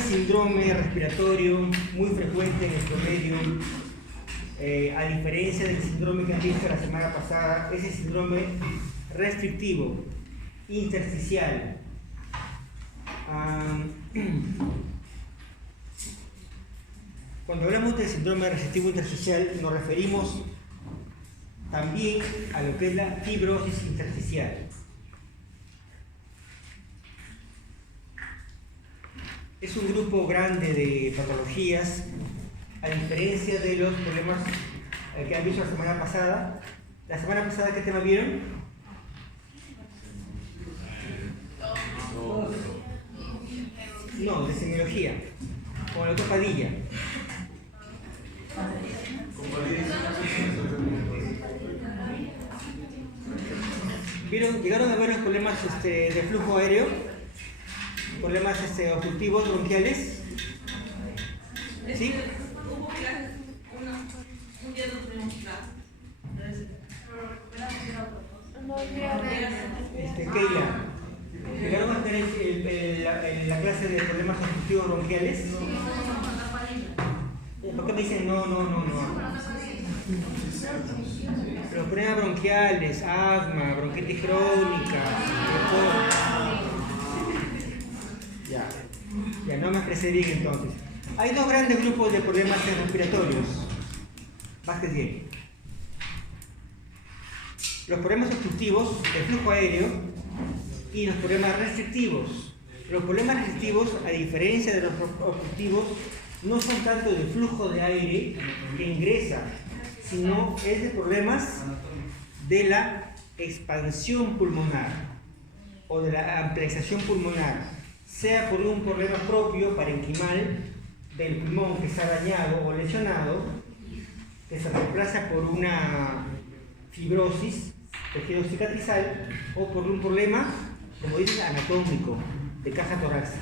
gran síndrome respiratorio muy frecuente en nuestro medio, a diferencia del síndrome que han visto la semana pasada, es el síndrome restrictivo, intersticial. Cuando hablamos del síndrome restrictivo intersticial nos referimos también a lo que es la fibrosis intersticial. Es un grupo grande de patologías, a diferencia de los problemas que han visto la semana pasada. ¿La semana pasada qué tema vieron? No, de semiología, con el doctor Padilla. ¿Llegaron a ver los problemas de flujo aéreo? ¿Problemas obstructivos bronquiales? ¿Sí? Hubo clases, un día no tuvimos clases. Keila, ¿llegaron a tener la clase de problemas obstructivos bronquiales? ¿Por qué me dicen no? Los problemas bronquiales, asma, bronquitis crónica, ya no me expresé bien entonces. Hay dos grandes grupos de problemas respiratorios. Vázquez bien. Los problemas obstructivos de flujo aéreo y los problemas restrictivos. Los problemas restrictivos, a diferencia de los obstructivos, no son tanto de flujo de aire que ingresa, sino es de problemas de la expansión pulmonar o de la ampliación pulmonar, sea por un problema propio parenquimal del pulmón que está dañado o lesionado, que se reemplaza por una fibrosis, tejido cicatrizal, o por un problema, como dicen, anatómico, de caja torácica.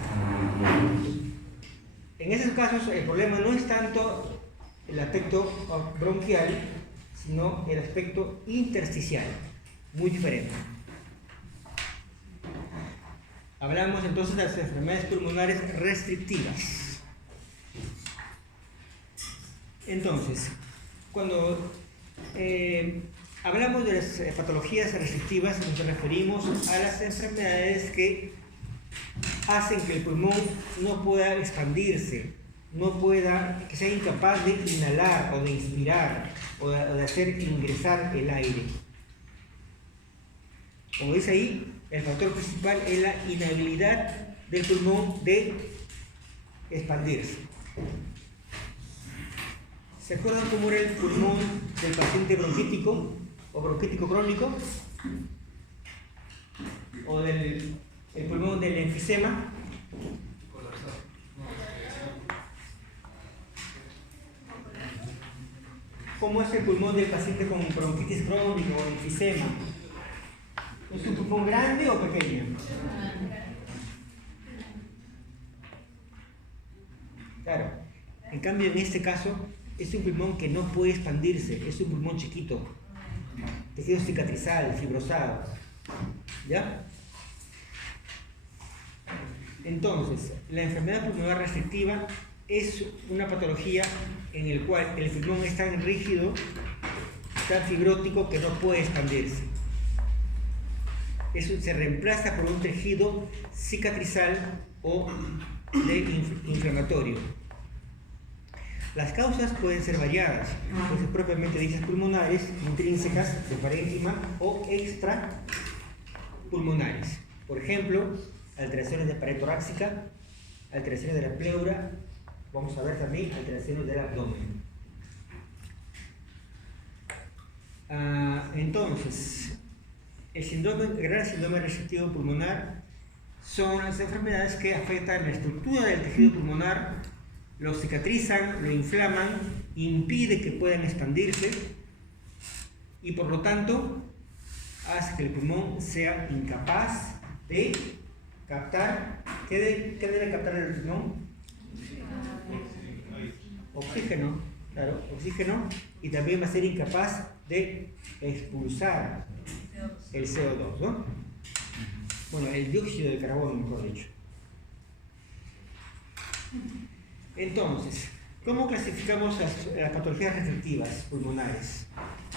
En esos casos el problema no es tanto el aspecto bronquial, sino el aspecto intersticial, muy diferente. Hablamos entonces de las enfermedades pulmonares restrictivas. Entonces, cuando hablamos de las patologías restrictivas, nos referimos a las enfermedades que hacen que el pulmón no pueda expandirse, que sea incapaz de inhalar o de inspirar o de hacer ingresar el aire. Como dice ahí, el factor principal es la inhabilidad del pulmón de expandirse. ¿Se acuerdan cómo era el pulmón del paciente bronquítico o bronquítico crónico? ¿O el pulmón del enfisema? ¿Cómo es el pulmón del paciente con bronquitis crónica o enfisema? ¿Es un pulmón grande o pequeño? Claro. En cambio, en este caso, es un pulmón que no puede expandirse, es un pulmón chiquito, tejido cicatrizal, fibrosado. ¿Ya? Entonces, la enfermedad pulmonar restrictiva es una patología en la cual el pulmón es tan rígido, tan fibrótico que no puede expandirse. Eso se reemplaza por un tejido cicatrizal o inflamatorio. Las causas pueden ser variadas, pueden ser propiamente dichas pulmonares, intrínsecas, de parénquima o extrapulmonares. Por ejemplo, alteraciones de pared torácica, alteraciones de la pleura, vamos a ver también alteraciones del abdomen. Entonces, el gran síndrome restrictivo pulmonar son las enfermedades que afectan la estructura del tejido pulmonar, lo cicatrizan, lo inflaman, impide que puedan expandirse y por lo tanto hace que el pulmón sea incapaz de captar. ¿Qué debe captar el pulmón? Oxígeno, claro, oxígeno, y también va a ser incapaz de expulsar el CO2, ¿no? Bueno, el dióxido de carbono, mejor dicho. Entonces, ¿cómo clasificamos las patologías restrictivas pulmonares?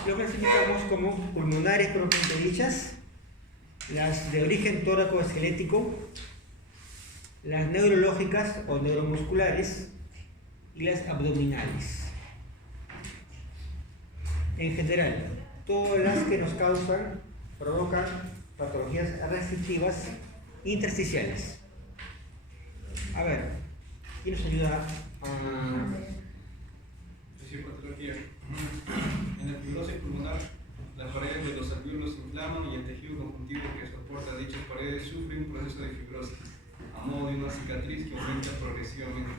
Lo clasificamos como pulmonares propiamente dichas, las de origen tóraco-esquelético, las neurológicas o neuromusculares y las abdominales. En general, todas las que nos provocan patologías restrictivas intersticiales. A ver, ¿quién nos ayuda a decir patología? En la fibrosis pulmonar, las paredes de los alvéolos se inflaman y el tejido conjuntivo que soporta dichas paredes sufre un proceso de fibrosis, a modo de una cicatriz que aumenta progresivamente.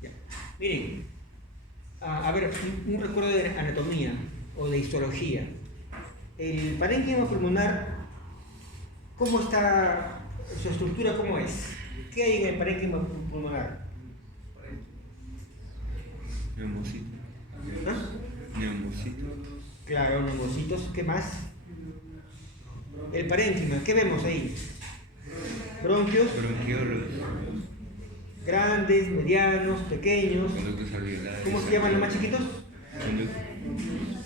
Ya. Miren, a ver, un recuerdo de anatomía o de histología. El parénquima pulmonar, ¿cómo está su estructura? ¿Cómo es? ¿Qué hay en el parénquima pulmonar? Neumocito. ¿Ah? Neumocito. Claro, neumocitos. ¿Qué más? El parénquima, ¿qué vemos ahí? Bronquios. Bronquiolos. Grandes, medianos, pequeños. Conductos alveolares. ¿Cómo se llaman los más chiquitos?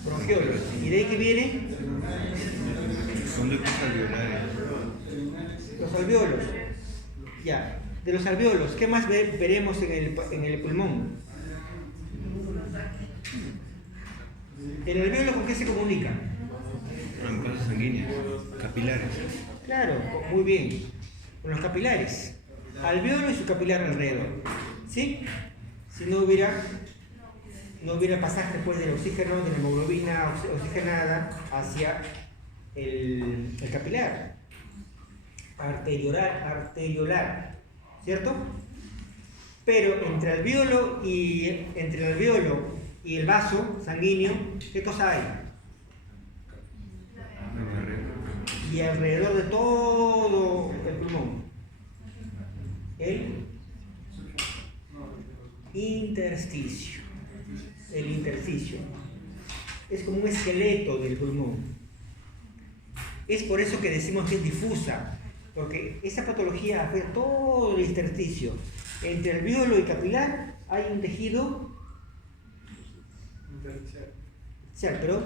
Bronquiolos. ¿Y de ahí qué viene? Conductos alveolares. Los alvéolos. Ya. De los alvéolos, ¿qué más veremos en el pulmón? ¿El alvéolo con qué se comunica? En vasos sanguíneos. Capilares. Claro, muy bien. Con los capilares. Alvéolo y su capilar alrededor. ¿Sí? Si no hubiera pasaje pues, del oxígeno, de la hemoglobina oxigenada hacia el capilar. Arteriolar. ¿Cierto? Pero entre el alvéolo y el vaso sanguíneo, ¿qué cosa hay? Y alrededor de todo el pulmón, el intersticio. El intersticio es como un esqueleto del pulmón. Es por eso que decimos que es difusa, porque esa patología afecta todo el intersticio. Entre el alvéolo y capilar hay un tejido intersticial, pero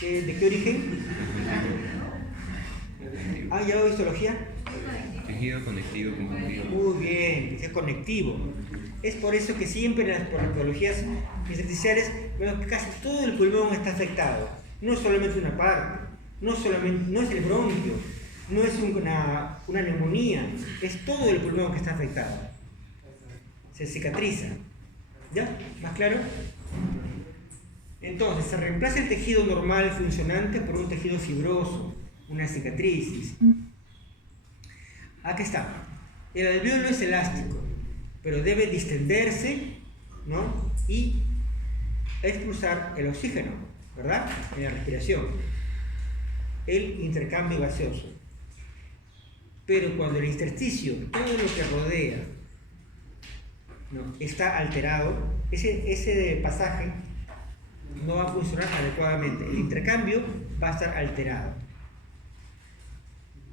¿de qué origen? ¿Ah, ya histología? Tejido conectivo conjuntivo. Muy bien, tejido conectivo. Es por eso que siempre en las patologías intersticiales vemos que casi todo el pulmón está afectado. No solamente una parte, no es el bronquio, no es una neumonía, es todo el pulmón que está afectado. Se cicatriza. ¿Ya? ¿Más claro? Entonces, se reemplaza el tejido normal funcionante por un tejido fibroso, una cicatriz. Aquí está. El alvéolo es elástico, pero debe distenderse, ¿no? Y expulsar el oxígeno, ¿verdad? En la respiración. El intercambio gaseoso. Pero cuando el intersticio, todo lo que rodea, ¿no?, está alterado, ese pasaje no va a funcionar adecuadamente. El intercambio va a estar alterado.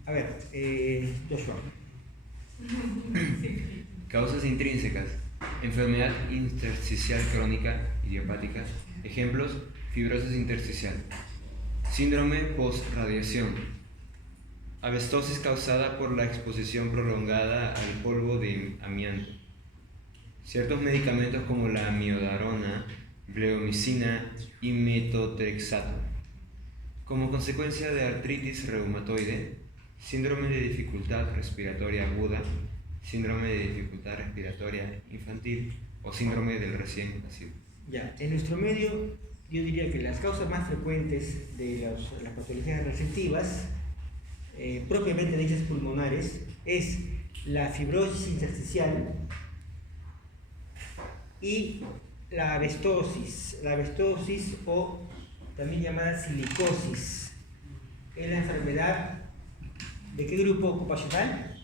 A ver, Joshua. Causas intrínsecas. Enfermedad intersticial crónica idiopática. Ejemplos: fibrosis intersticial. Síndrome post-radiación. Abestosis causada por la exposición prolongada al polvo de amianto. Ciertos medicamentos como la amiodarona, bleomicina y metotrexato. Como consecuencia de artritis reumatoide, síndrome de dificultad respiratoria aguda, síndrome de dificultad respiratoria infantil o síndrome del recién nacido. Ya, en nuestro medio, yo diría que las causas más frecuentes de las patologías restrictivas, propiamente dichas pulmonares, es la fibrosis intersticial y la abestosis o también llamada silicosis. Es la enfermedad ¿de qué grupo ocupacional?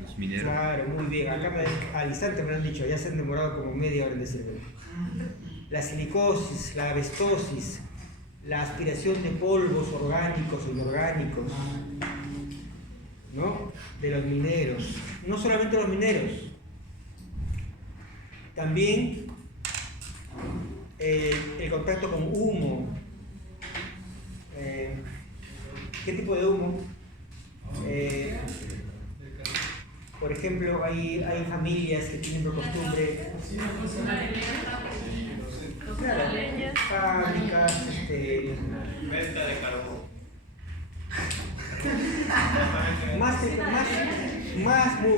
Los mineros. Claro, muy bien. Acá al instante me lo han dicho, ya se han demorado como media hora en decirlo. La silicosis, la abestosis, la aspiración de polvos orgánicos o inorgánicos, ¿no? De los mineros. No solamente los mineros, también el contacto con humo. ¿Qué tipo de humo? Por ejemplo, hay familias que tienen por costumbre fábricas, Venta de carbón.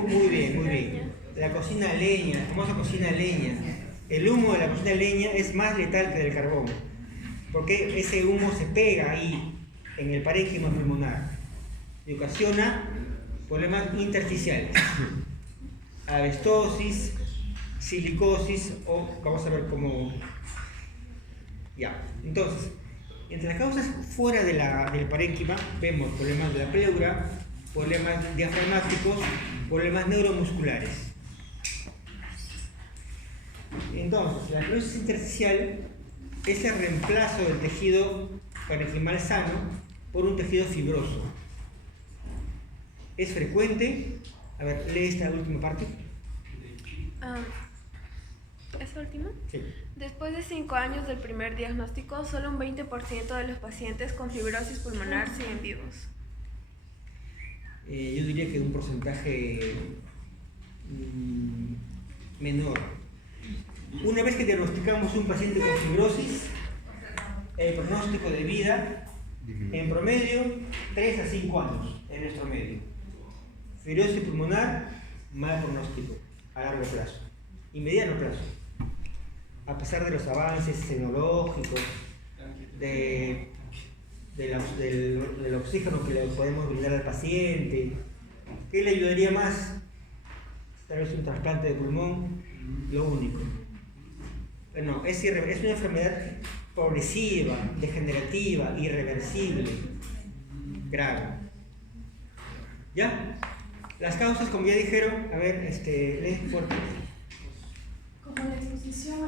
muy bien. La cocina a leña, la famosa cocina a leña. El humo de la cocina a leña es más letal que del carbón, porque ese humo se pega ahí, en el parénquima pulmonar, y ocasiona problemas intersticiales, asbestosis, silicosis, o vamos a ver cómo. Ya, entonces, entre las causas fuera del parénquima vemos problemas de la pleura, problemas diafragmáticos, problemas neuromusculares. Entonces, la esclerosis intersticial es el reemplazo del tejido parenquimal sano por un tejido fibroso. Es frecuente. A ver, lee esta última parte. ¿Esa última? Sí. Después de 5 años del primer diagnóstico, solo un 20% de los pacientes con fibrosis pulmonar siguen vivos. Yo diría que un porcentaje menor. Una vez que diagnosticamos un paciente con fibrosis, el pronóstico de vida, en promedio, 3 a 5 años en nuestro medio. Fibrosis pulmonar, mal pronóstico a largo plazo y mediano plazo. A pesar de los avances tecnológicos, del oxígeno que le podemos brindar al paciente, ¿qué le ayudaría más? Tal vez un trasplante de pulmón, lo único. No, es una enfermedad progresiva, degenerativa, irreversible, grave. ¿Ya? Las causas, como ya dijeron, a ver, lee fuerte. Como la exposición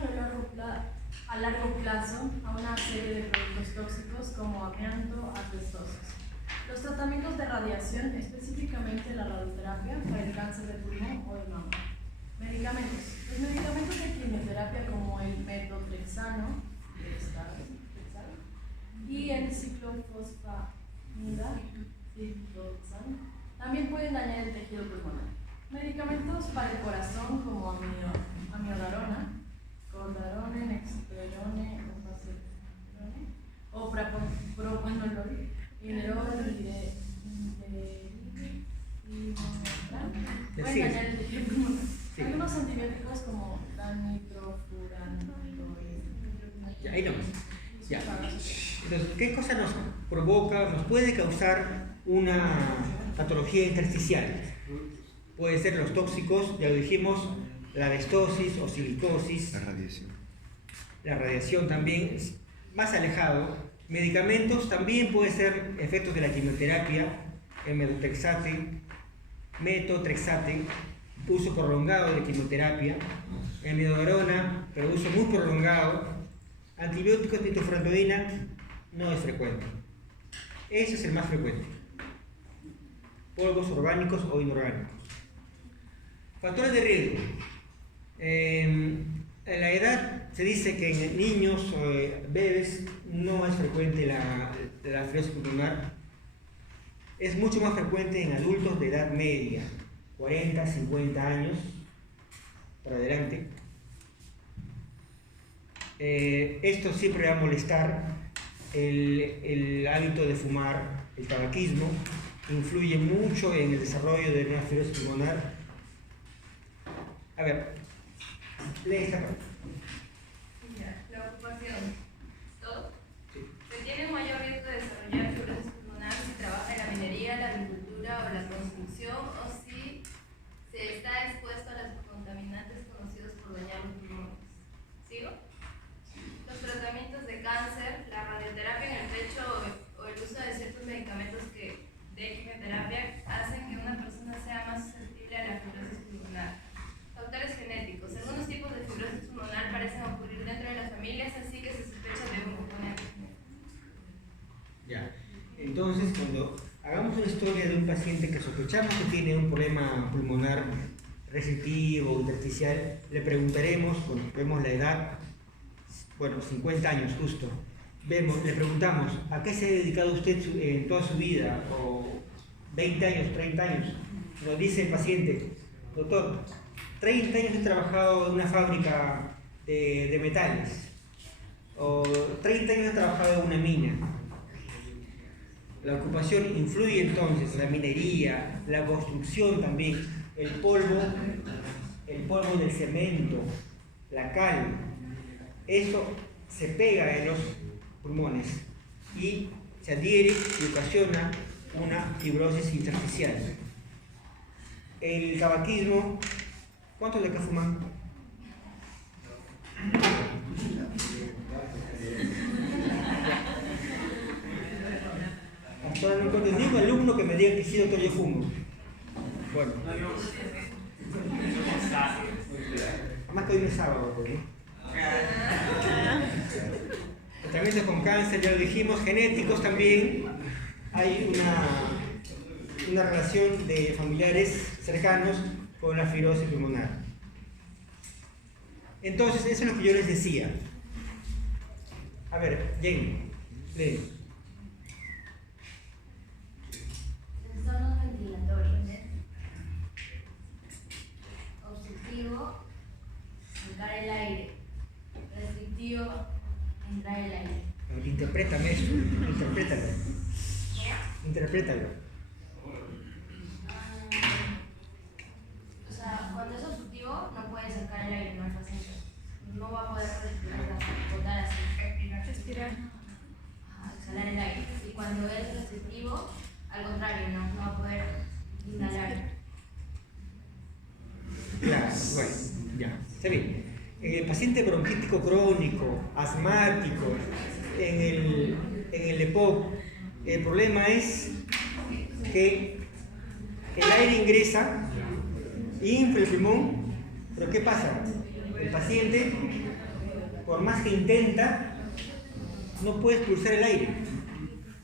a largo plazo a una serie de productos tóxicos como amianto, asbestosis. Los tratamientos de radiación, específicamente la radioterapia para el cáncer de pulmón o de mama. Medicamentos. Los medicamentos de quimioterapia como el metotrexano y el ciclofosfamida también pueden dañar el tejido pulmonar. Medicamentos para el corazón como amiodarona, cordarone, nexterone, o propanolol, pueden dañar el tejido pulmonar. Sí. Algunos antibióticos como la nitrofurantoína. Ya, ahí nomás. Ya. Entonces, ¿qué cosa nos puede causar una patología intersticial? Puede ser los tóxicos, ya lo dijimos, la asbestosis o silicosis. La radiación también, más alejado. Medicamentos también puede ser efectos de la quimioterapia, el metotrexate, uso prolongado de quimioterapia, amiodarona, pero uso muy prolongado. Antibióticos, nitrofurantoína, no es frecuente. Ese es el más frecuente. Polvos orgánicos o inorgánicos. Factores de riesgo. En la edad se dice que en niños o bebés no es frecuente la fibrosis pulmonar. Es mucho más frecuente en adultos de edad media, 40, 50 años para adelante. Esto siempre va a molestar. El hábito de fumar, el tabaquismo, influye mucho en el desarrollo de una fibrosis pulmonar. A ver, lee esta parte. La ocupación. Todo. Sí. Se tiene un mayor riesgo de desarrollar fibrosis pulmonar si trabaja en la minería, la agricultura o la construcción, o si se está expuesto a los contaminantes conocidos por dañar los pulmones. ¿Sigo? Los tratamientos de cáncer, la radioterapia en el pecho o el uso de ciertos medicamentos de quimioterapia hacen que una persona sea más susceptible a la fibrosis pulmonar. Factores genéticos. Algunos tipos de fibrosis pulmonar cuando hagamos una historia de un paciente que sospechamos que tiene un problema pulmonar restrictivo o intersticial, le preguntaremos, bueno, vemos la edad, bueno, 50 años justo, le preguntamos, ¿a qué se ha dedicado usted en toda su vida? O 20 años, 30 años. Nos dice el paciente, doctor, 30 años he trabajado en una fábrica de metales. O 30 años he trabajado en una mina. La ocupación influye entonces, la minería, la construcción también, el polvo del cemento, la cal. Eso se pega en los pulmones y se adhiere y ocasiona una fibrosis intersticial. El tabaquismo, ¿cuántos de acá fuman? Hasta no encuentro ni un alumno que me diga que sí, doctor, yo fumo. Bueno. Además que hoy no es sábado, ¿no? Tratamientos con cáncer, ya lo dijimos, genéticos también. Hay una relación de familiares cercanos con la fibrosis pulmonar. Entonces, eso es lo que yo les decía. A ver, Jenny, lee. Trastornos ventilatorios. Obstructivo, sacar el aire. Restrictivo, entrar el aire. Interprétame eso, interprétalo. O sea, cuando es obstructivo no puede sacar el aire, no es fácil. No va a poder respirar, botar así. Respirar. Ajá, exhalar el aire. Y cuando es restrictivo, al contrario, no va a poder inhalar. Claro, bueno, ya, está bien. En el paciente bronquítico crónico, asmático, en el EPOC, el problema es que el aire ingresa, infla el pulmón, pero ¿qué pasa? El paciente, por más que intenta, no puede expulsar el aire,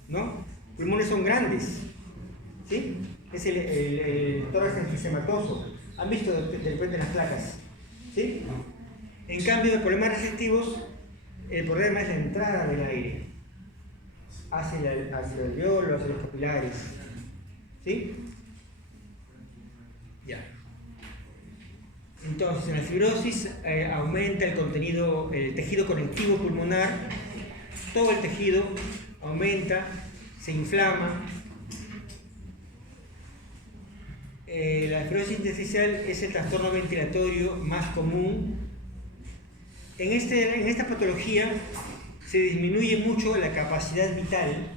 ¿no? Los pulmones son grandes, ¿sí? Es el tórax enfisемatoso. ¿Han visto de repente las placas? ¿Sí? En cambio, en problemas restrictivos, el problema es la entrada del aire hacia el alveolo, hacia los capilares. ¿Sí? Ya. Entonces, en la fibrosis aumenta el contenido, el tejido conectivo pulmonar, todo el tejido aumenta, se inflama. La fibrosis intersticial es el trastorno ventilatorio más común. En esta patología se disminuye mucho la capacidad vital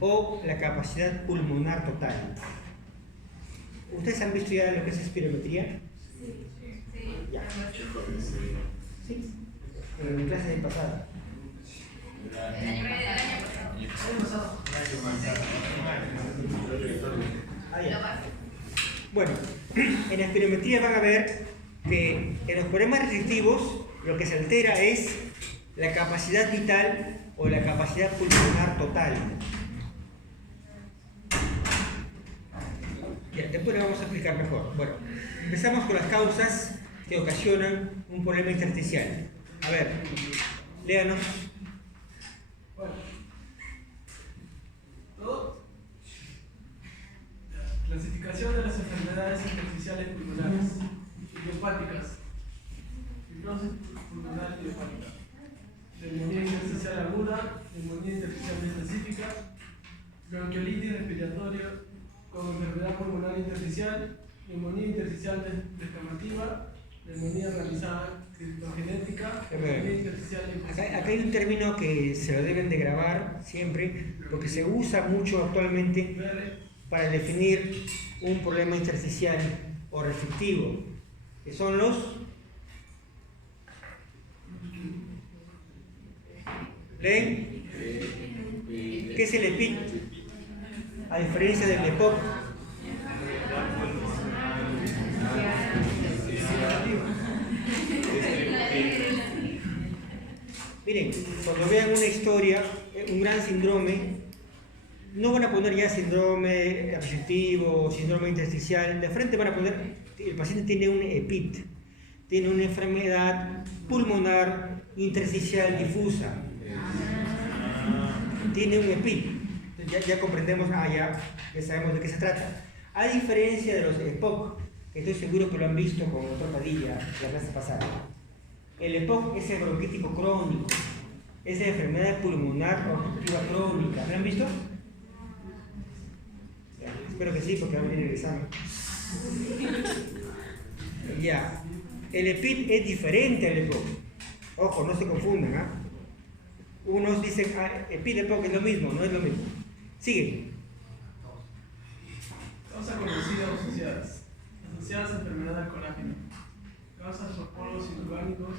o la capacidad pulmonar total. ¿Ustedes han visto ya lo que es espirometría? Sí. Ya. ¿Sí? En mi clase de pasada. El año pasado. Ah, ya. Bueno, en la espirometría van a ver que en los problemas restrictivos lo que se altera es la capacidad vital o la capacidad pulmonar total. Ya, después lo vamos a explicar mejor. Bueno, empezamos con las causas que ocasionan un problema intersticial. A ver, léanos. Bueno, clasificación de las enfermedades intersticiales pulmonares, idiopáticas, fibrosis pulmonar idiopática, neumonía intersticial aguda, neumonía intersticial específica, bronquiolitis respiratoria con enfermedad pulmonar intersticial, neumonía intersticial descamativa, neumonía realizada criptogenética, neumonía intersticial Acá hay un término que se lo deben de grabar siempre, porque se usa mucho actualmente para definir un problema intersticial o restrictivo, que son los ¿leen? ¿Qué es el EPIC? A diferencia del EPOC. Miren, cuando vean una historia, un gran síndrome, no van a poner ya síndrome restrictivo, síndrome intersticial. De frente van a poner, el paciente tiene un EPIT, tiene una enfermedad pulmonar intersticial difusa. Tiene un EPIT. Ya comprendemos, ya sabemos de qué se trata. A diferencia de los EPOC, que estoy seguro que lo han visto con el doctor Padilla la clase pasada. El EPOC es el bronquítico crónico, es la enfermedad pulmonar obstructiva crónica. ¿Lo han visto? Ya, espero que sí, porque va a venir el examen. Ya. El EPIT es diferente al EPOC. Ojo, no se confundan, ¿ah? Unos dicen, EPIT y EPOC es lo mismo, no es lo mismo. Sigue. Causa conocida o asociadas. Asociadas a enfermedad al colágeno. Causas por polvos inorgánicos,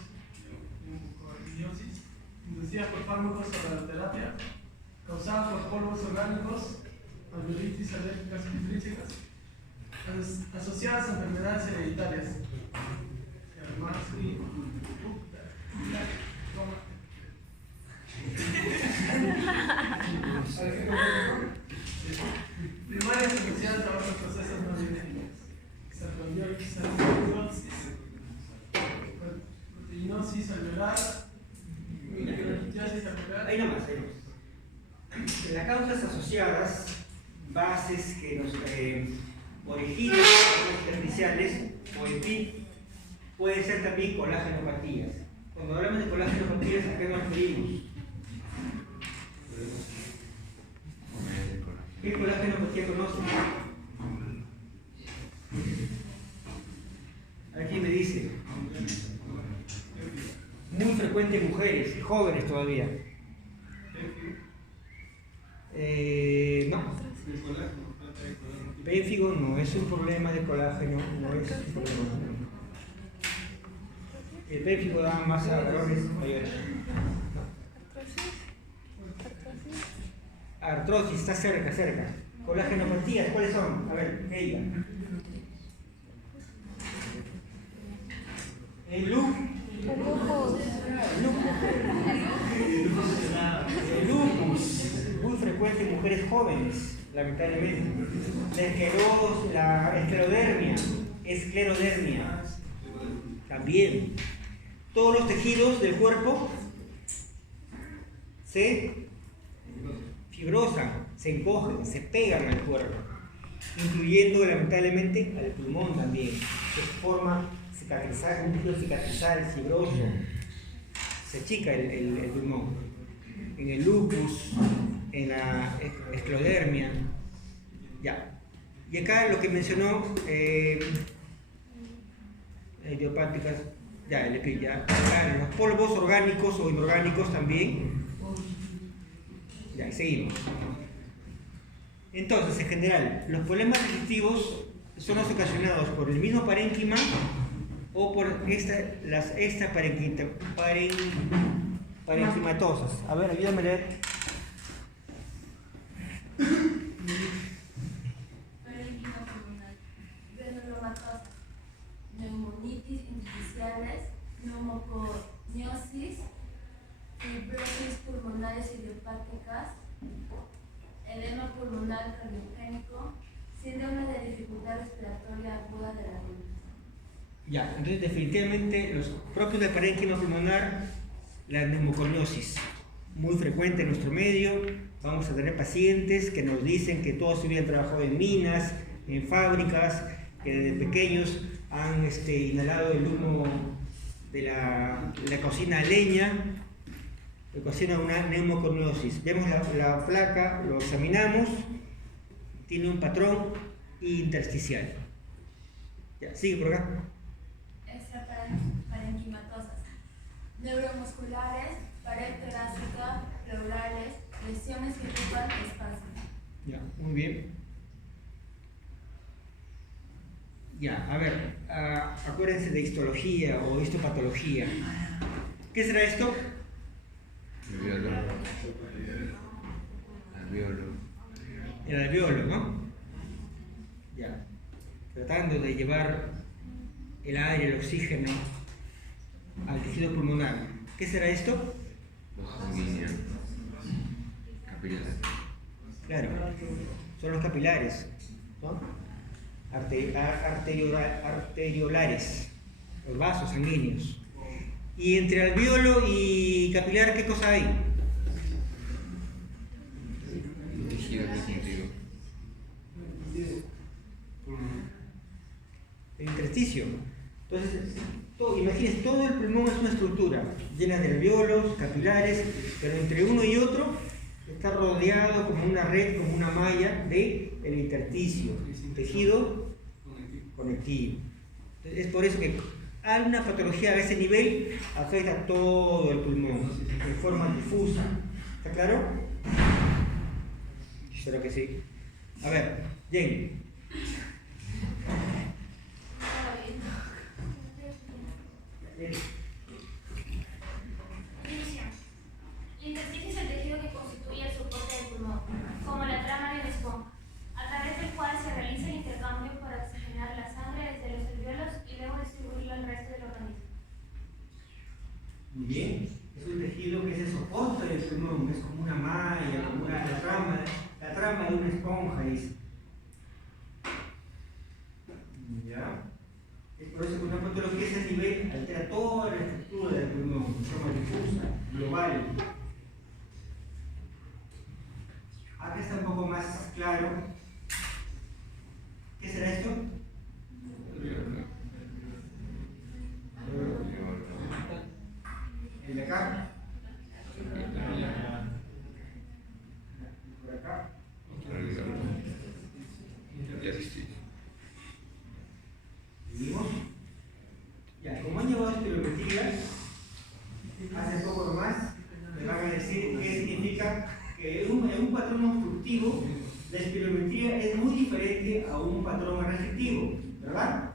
mucormiosis, inducidas por fármacos o radioterapia, causadas por polvos orgánicos, alveolitis alérgicas intrínsecas, asociadas a enfermedades hereditarias. Primarias asociadas a otros procesos no bioquímicos. Proteinosis alveolar, microangiopatía alveolar. Ahí nomás, ahí nomás. Las causas asociadas, bases que nos originan los intersticiales o EPIT, pueden ser también colagenopatías. Cuando hablamos de colagenopatías, ¿a qué nos referimos? ¿Qué colagenopatía conocen? Aquí me dice, muy frecuente en mujeres, jóvenes todavía. No. Pénfigo no es un problema de colágeno, no es un problema. El pénfigo da más a varones mayores. No. Artrosis, está cerca. Colagenopatías, ¿cuáles son? A ver, ella. El lupus, muy frecuente en mujeres jóvenes, lamentablemente. La esclerodermia, también. Todos los tejidos del cuerpo se fibrosan, se encogen, se pegan al cuerpo, incluyendo lamentablemente al pulmón también. Se forma un tejido cicatrizal, fibroso, se achica el pulmón. En el lupus, en la esclerodermia, ya. Y acá lo que mencionó, idiopáticas, ya, el EPIT, ya. Claro, los polvos orgánicos o inorgánicos también. Ya, y seguimos. Entonces, en general, los problemas digestivos son ocasionados por el mismo parénquima o por las parenquimatosas. A ver, ayúdame a leer. Parénquima pulmonar, granulomatosa, neumonitis intersticiales, neumoconiosis, fibrosis pulmonares idiopáticas, edema pulmonar cardiogénico, síndrome de dificultad respiratoria aguda de la adulto. Ya, entonces definitivamente los propios del parénquima pulmonar, la neumoconiosis, muy frecuente en nuestro medio. Vamos a tener pacientes que nos dicen que todos se habían trabajado en minas, en fábricas, que desde pequeños han inhalado el humo de la cocina a leña, que ocasiona una neumoconiosis. Vemos la placa, lo examinamos, tiene un patrón intersticial. Ya, sigue por acá. Extraparenquimatosas, neuromusculares, pared torácica, pleurales, lesiones que ocupan espacio. Ya, muy bien. Ya, a ver, acuérdense de histología o histopatología. ¿Qué será esto? El alveolo, ¿no? Ya. Tratando de llevar el aire, el oxígeno al tejido pulmonar. ¿Qué será esto? Sanguínea. Capilar. Claro, son los capilares, ¿no? Arteriolares, los vasos sanguíneos. Y entre alveolo y capilar, ¿qué cosa hay? Tejido conjuntivo. El intersticio. Entonces, imagínense, todo el pulmón es una estructura llena de alveolos, capilares, pero entre uno y otro está rodeado como una red, como una malla de el intersticio, tejido conectivo. Es por eso que una patología a ese nivel afecta todo el pulmón de forma difusa. ¿Está claro? Espero que sí. A ver, Jane. El intersticio es el tejido que constituye el soporte del pulmón, como la trama de una esponja, a través del cual se realiza el intercambio para oxigenar la sangre desde los alvéolos y luego distribuirlo al resto del organismo. Muy bien, es un tejido que es el soporte del pulmón, es como una malla, como la trama de una esponja, dice. ¿Ya? Es por eso que una patología a ese nivel altera toda la estructura del pulmón, de forma difusa, global. Acá está un poco más claro. ¿Qué será esto? ¿El de acá? ¿Por acá? ¿Seguimos? Ya, como han llevado espirometría, hace poco nomás me van a decir qué significa que en un patrón obstructivo la espirometría es muy diferente a un patrón restrictivo, ¿verdad?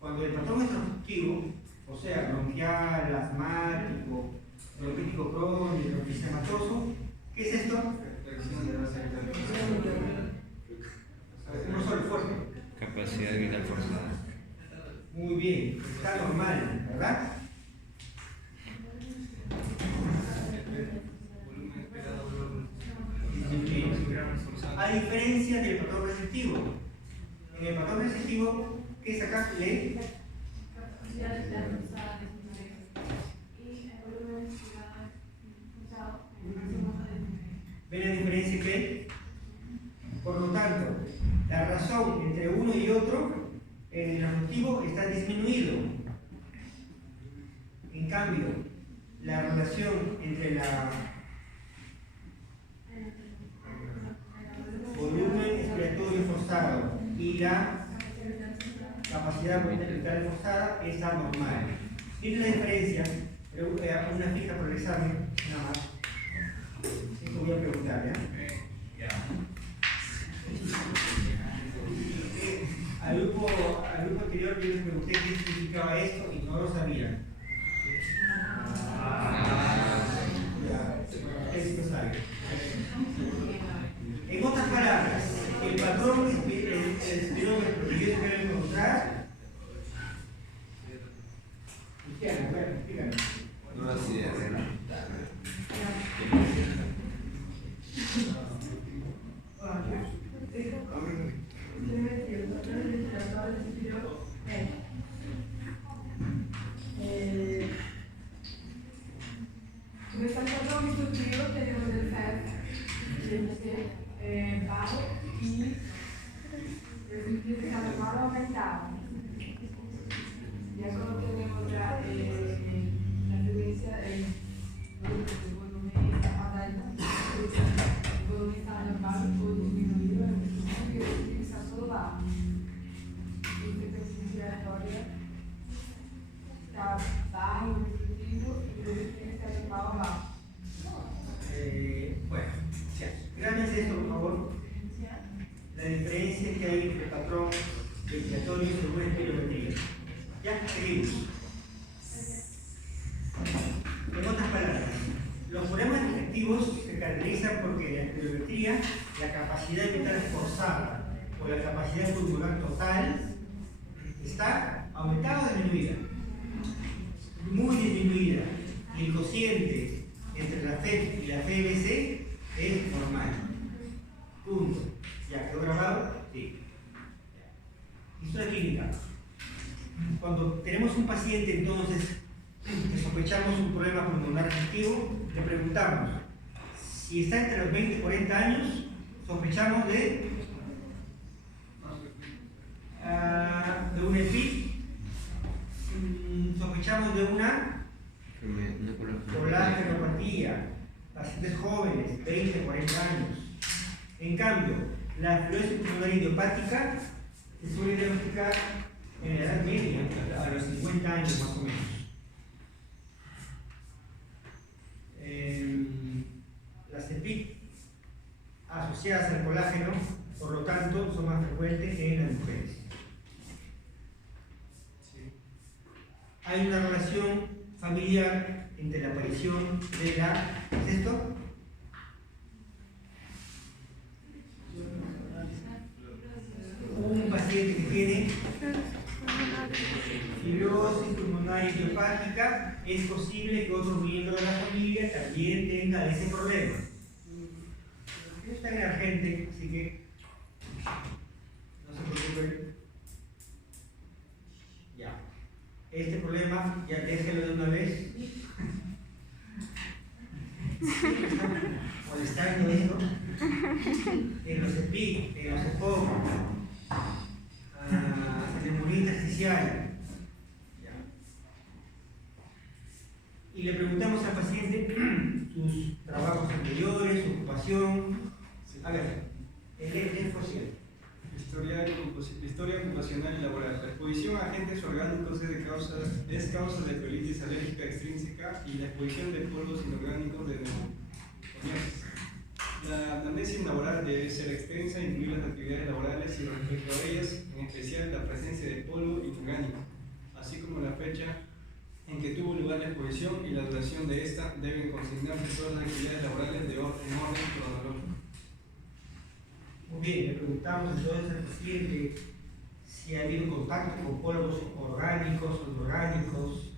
Cuando el patrón es obstructivo, o sea, bronquial, asmático, bronquítico crónico, enfisемatoso, ¿qué es esto? Uno solo fuerte. Capacidad vital forzada. Muy bien, está normal, ¿verdad? A diferencia del patrón receptivo. En el patrón receptivo, ¿qué es acá? ¿Lee? ¿Ven la diferencia que hay? Por lo tanto, la razón entre uno y otro en el objetivo está disminuido. En cambio, la relación entre la volumen expiratorio forzado y la capacidad vital forzada está normal. ¿Tiene la diferencia? Una fija por el examen, nada más. Eso voy a preguntar, ¿ya? Al grupo anterior yo les pregunté qué significaba esto y no lo sabían. Esto sabe. En otras palabras, el patrón espirómetro que yo espero encontrar. Explícame. No así es. Nesta questão estrutura teremos el FEF, bajo y el simplificado más aumentado. Ya cuando tenemos la frecuencia, el volumen alto, el volumen está elevado o disminuido, y el volumen está solo bajo. Y frecuencia inspiratória está bajo, obstrutivo, y el volumen está elevado abajo. Bueno, grábense esto, por favor. La diferencia que hay entre el patrón respiratorio y según espirometría. Ya, seguimos. En otras palabras, los problemas digestivos se caracterizan porque la espirometría, la capacidad vital forzada o la capacidad pulmonar total está aumentada o disminuida. Muy disminuida. Y el cociente entre la FEB y la FBC es normal. Punto. ¿Ya quedó grabado? Sí. Historia clínica. Cuando tenemos un paciente entonces que sospechamos un problema pulmonar restrictivo, le preguntamos si está entre los 20 y 40 años, sospechamos de una EPIC, sospechamos de una colágenopatía, pacientes jóvenes, 20, 40 años. En cambio, la fibrosis pulmonar idiopática se suele diagnosticar en la edad media, a los 50 años más o menos. Las EPIC asociadas al colágeno, por lo tanto, son más frecuentes en las mujeres. Hay una relación familiar entre la aparición de la... ¿Es esto? Un paciente que tiene fibrosis pulmonar idiopática, es posible que otro miembro de la familia también tenga ese problema. Esto está emergente, así que no se preocupen. Ya. Este problema, ya déjelo de una vez. Molestando esto. En los EPIC, en los EPOC, neumonía intersticial. Y le preguntamos al paciente sus trabajos anteriores, su ocupación. A ver, el fósil. Historia ocupacional y laboral. La exposición a agentes orgánicos es causa de colitis alérgica extrínseca y la exposición de polvos inorgánicos de neumoniosis. La amnesia laboral debe ser extensa, incluir las actividades laborales y respecto a ellas, en especial la presencia de polvo inorgánico, así como la fecha en que tuvo lugar la exposición y la duración de esta. Deben consignarse todas las actividades laborales en orden cronológico. Muy bien, le preguntamos entonces al paciente si ha habido contacto con polvos orgánicos, inorgánicos,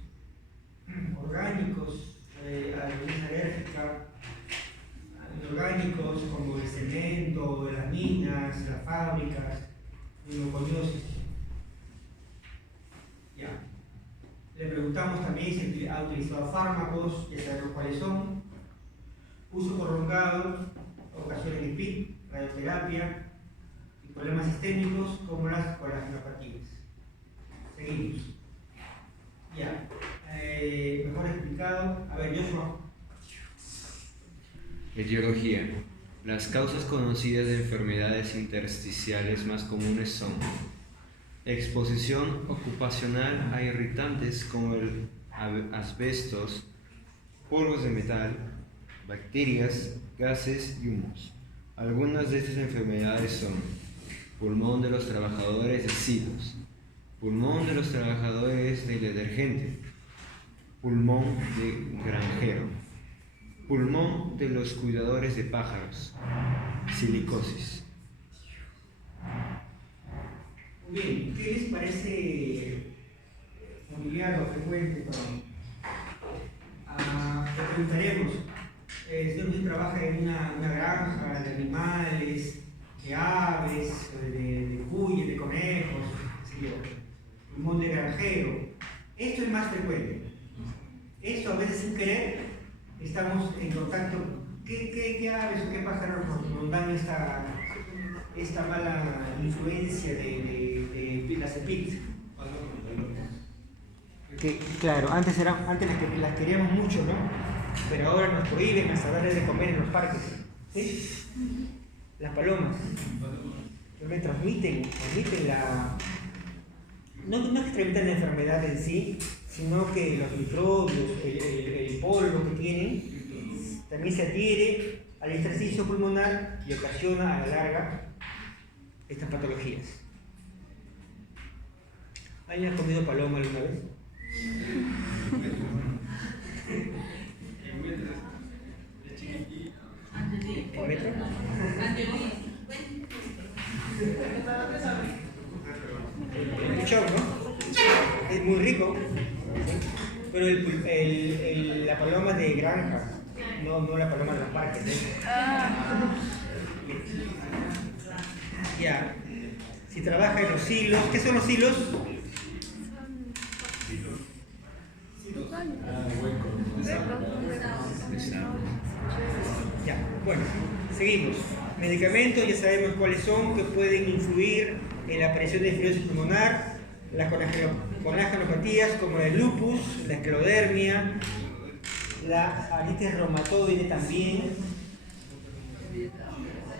alguna alérgica, inorgánicos como el cemento, las minas, las fábricas, neumoniosis. Ya. Le preguntamos también si ha utilizado fármacos, ya sabemos cuáles son. Uso prolongado, ocasiones de PIC, radioterapia y problemas sistémicos como las colagenopatías. Seguimos. Ya. Mejor explicado. A ver, Joshua. Etiología. Las causas conocidas de enfermedades intersticiales más comunes son exposición ocupacional a irritantes como el asbestos, polvos de metal, bacterias, gases y humos. Algunas de estas enfermedades son pulmón de los trabajadores de silos, pulmón de los trabajadores del detergente, pulmón de granjero, pulmón de los cuidadores de pájaros, silicosis. Muy bien, ¿qué les parece familiar o frecuente? Le preguntaremos, si usted trabaja en una granja de animales, de aves, de cuyes, de conejos, pulmón de granjero. Esto es más frecuente. Esto a veces sin querer estamos en contacto. ¿Qué aves o qué pájaros nos dan esta mala influencia de las EPIC? Claro, antes las queríamos mucho, ¿no? Pero ahora nos prohíben hasta darles de comer en los parques. ¿Sí? Las palomas. Me transmiten la... No es que transmitan la enfermedad en sí, sino que los microbios, el polvo que tienen, también se adhiere al ejercicio pulmonar y ocasiona a la larga estas patologías. ¿Alguien ha comido paloma alguna vez? ¿El metro? El pichón, ¿no? Es muy rico, pero la paloma de granja, no la paloma de los parques. Ya. Si trabaja en los hilos, ¿qué son los hilos? Ya, bueno, seguimos. Medicamentos, ya sabemos cuáles son, que pueden influir en la aparición de fibrosis pulmonar, las conagenopatías como el lupus, la esclerodermia, la artritis reumatoide también.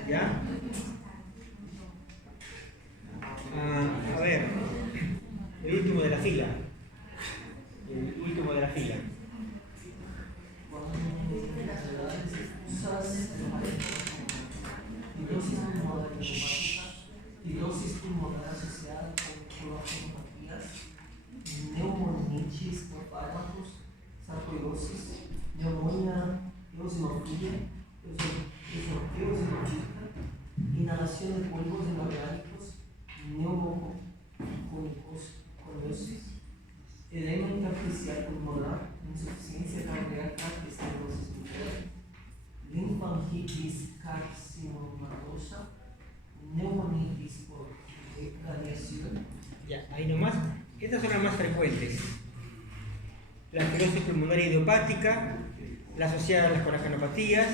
¿Ya? A ver, el último de la fila. El último de la fila. Fibrosis pulmonar asociada con colostomatías, neumonitis por fármacos, sarcoidosis, neumonía, eosinofilia, eosinofílica, inhalación de polvos inorgánicos, neumoconiosis, edema intersticial pulmonar, insuficiencia cardíaca, estenosis pulmonar, linfangitis carcinomatosa, neumonitis por radiación. Ya, ahí nomás. Estas son las más frecuentes. La fibrosis pulmonar idiopática, la asociada a las conagenopatías,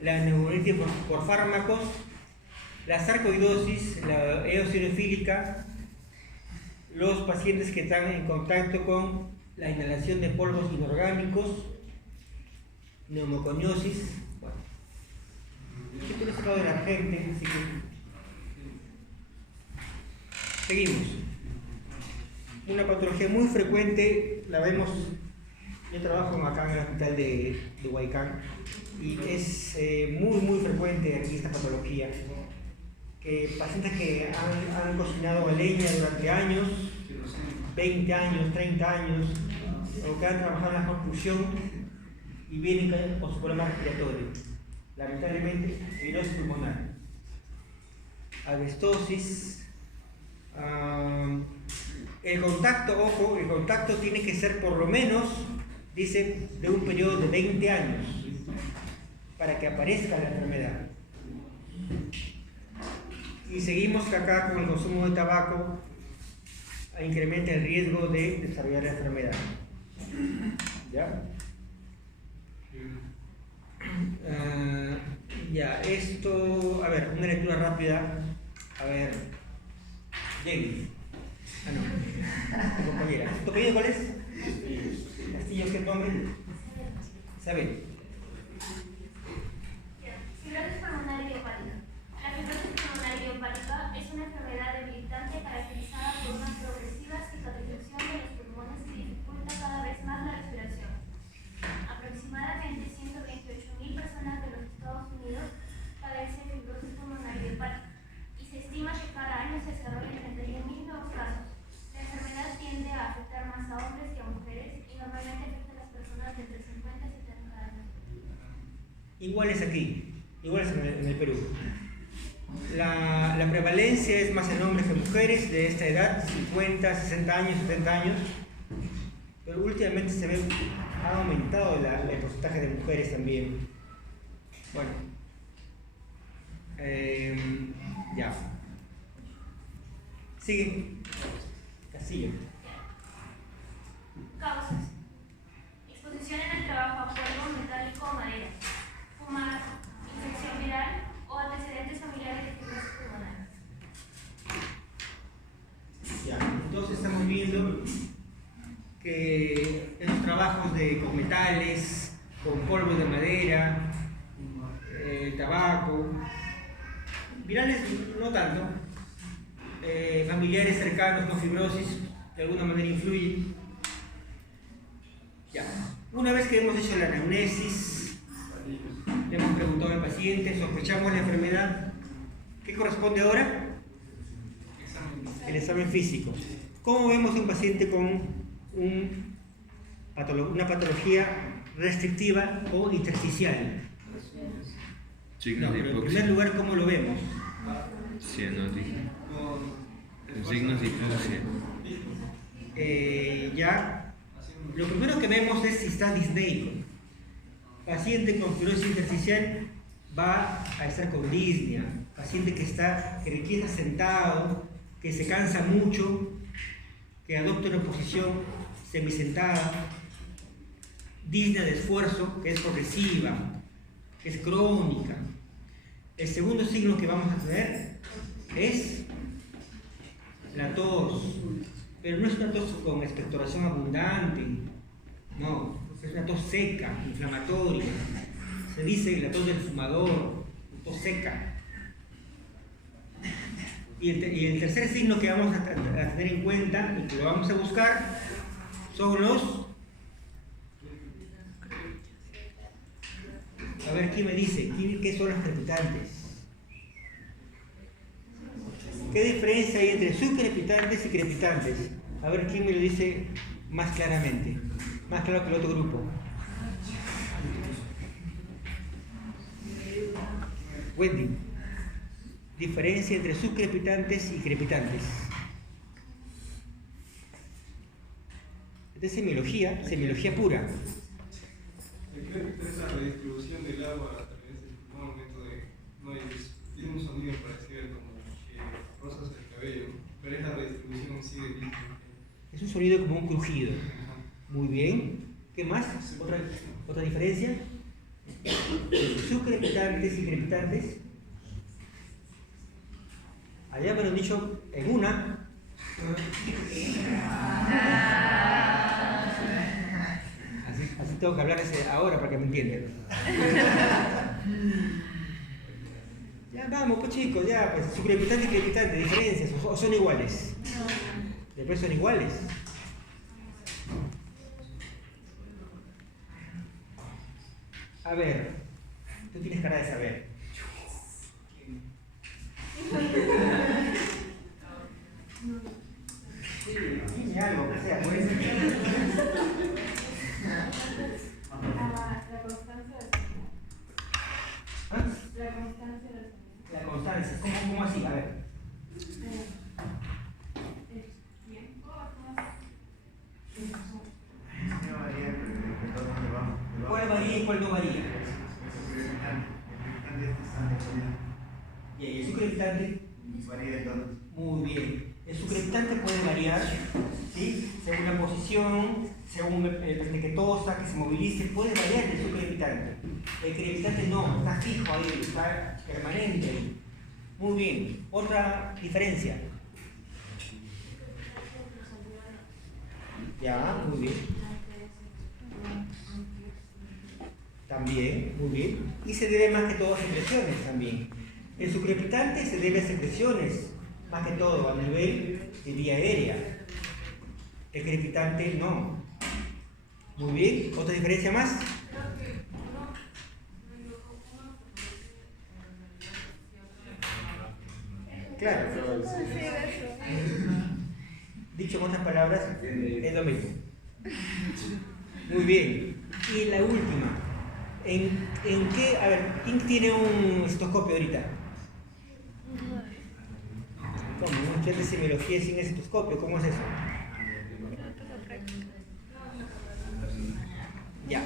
la neumonitis por fármacos, la sarcoidosis, la eosinofílica, los pacientes que están en contacto con la inhalación de polvos inorgánicos, neumoconiosis. Bueno, esto lo he sacado de la gente, así que seguimos. Una patología muy frecuente, la vemos, yo trabajo acá en el hospital de Huaycán y es muy frecuente aquí esta patología. Que pacientes que han cocinado a leña durante años, 20 años, 30 años, o que han trabajado en la construcción y vienen con su problema respiratorio. Lamentablemente, fibrosis pulmonar, asbestosis. El contacto, ojo, el contacto tiene que ser por lo menos, dice, de un periodo de 20 años para que aparezca la enfermedad. Y seguimos que acá con el consumo de tabaco incrementa el riesgo de desarrollar la enfermedad. ¿Ya? Ya, esto, a ver, una lectura rápida. A ver, Jenny. No, compañera. ¿Tu apellido cuál es? Castillo, ¿qué nombre? ¿Sabe? Fibrosis pulmonar idiopática. La fibrosis pulmonar idiopática es una enfermedad debilitante caracterizada por una progresiva cicatrización de los pulmones que dificulta cada vez más la respiración. Aproximadamente 128.000 personas de los Estados Unidos padecen fibrosis pulmonar idiopática y se estima que cada año se desarrollan 31.000 nuevos casos. La enfermedad tiende a afectar más a hombres que a mujeres y normalmente afecta a las personas de entre 50 y 70 años. Igual es aquí, igual es en el Perú. La prevalencia es más en hombres que en mujeres de esta edad, 50, 60 años, 70 años, pero últimamente se ve, ha aumentado el porcentaje de mujeres también. Bueno, ya. Sigue. Castillo. Causas: exposición en el trabajo a polvo metálico o madera, fumar, infección viral o antecedentes familiares de fibrosis pulmonar. Ya, entonces estamos viendo que en los trabajos con metales, con polvos de madera, tabaco, virales no tanto, familiares cercanos con fibrosis de alguna manera influyen. Ya, una vez que hemos hecho la anamnesis, le hemos preguntado al paciente, sospechamos la enfermedad, ¿qué corresponde ahora? El examen físico. ¿Cómo vemos a un paciente con una patología restrictiva o intersticial? Signos No, de pero en hipoxia. primer lugar, ¿cómo lo vemos? Cianosis. Signos de hipoxia. Ya, lo primero que vemos es si está disneico. Paciente con fibrosis intersticial va a estar con disnea, paciente que requiere estar sentado, que se cansa mucho, que adopta una posición semisentada, digna de esfuerzo, que es progresiva, que es crónica. El segundo signo que vamos a tener es la tos, pero no es una tos con expectoración abundante, no, es una tos seca, inflamatoria. Se dice la tos del fumador, tos seca. Y el tercer signo que vamos a tener en cuenta y que lo vamos a buscar son los... A ver, ¿quién me dice? ¿Qué son los crepitantes? ¿Qué diferencia hay entre subcrepitantes y crepitantes? A ver, ¿quién me lo dice más claramente? Más claro que el otro grupo. Wendy. Diferencia entre subcrepitantes y crepitantes. Esta es semiología pura. El crépito es la redistribución del agua a través del pulmón, tiene un sonido parecido como que rozas el cabello, pero es la redistribución en sí del líquido. Es un sonido como un crujido. Muy bien. ¿Qué más? ¿Otra diferencia? Subcrepitantes y crepitantes. Allá me lo han dicho en una. Así tengo que hablarles ahora para que me entiendan. Ya vamos, pues chicos, ya, pues subcrepitante y crepitante, diferencias, o son iguales. Después son iguales. A ver, tú tienes cara de saber. Dime algo que sea, pues. La constancia del sonido. ¿Ah? La constancia del sonido. La constancia, ¿cómo así? A ver. El tiempo, ¿Cuál varía y cuál no varía? Y el subcrepitante varía entonces. Muy bien. El subcrepitante puede variar, ¿sí? Según la posición, según el paciente que tosa, que se movilice, puede variar el subcrepitante. El crepitante no, está fijo ahí, está permanente ahí. Muy bien. Otra diferencia. Ya, muy bien. También, muy bien. Y se debe más que todo a secreciones también. El subcrepitante se debe a secreciones, más que todo a nivel de vía aérea. El crepitante no. Muy bien. ¿Otra diferencia más? Claro. Dicho en otras palabras, es lo mismo. Muy bien. Y la última. ¿En qué? A ver, ¿quién tiene un estetoscopio ahorita? ¿Cómo? ¿Un estudiante de semiología sin estetoscopio? ¿Cómo es eso? Ya.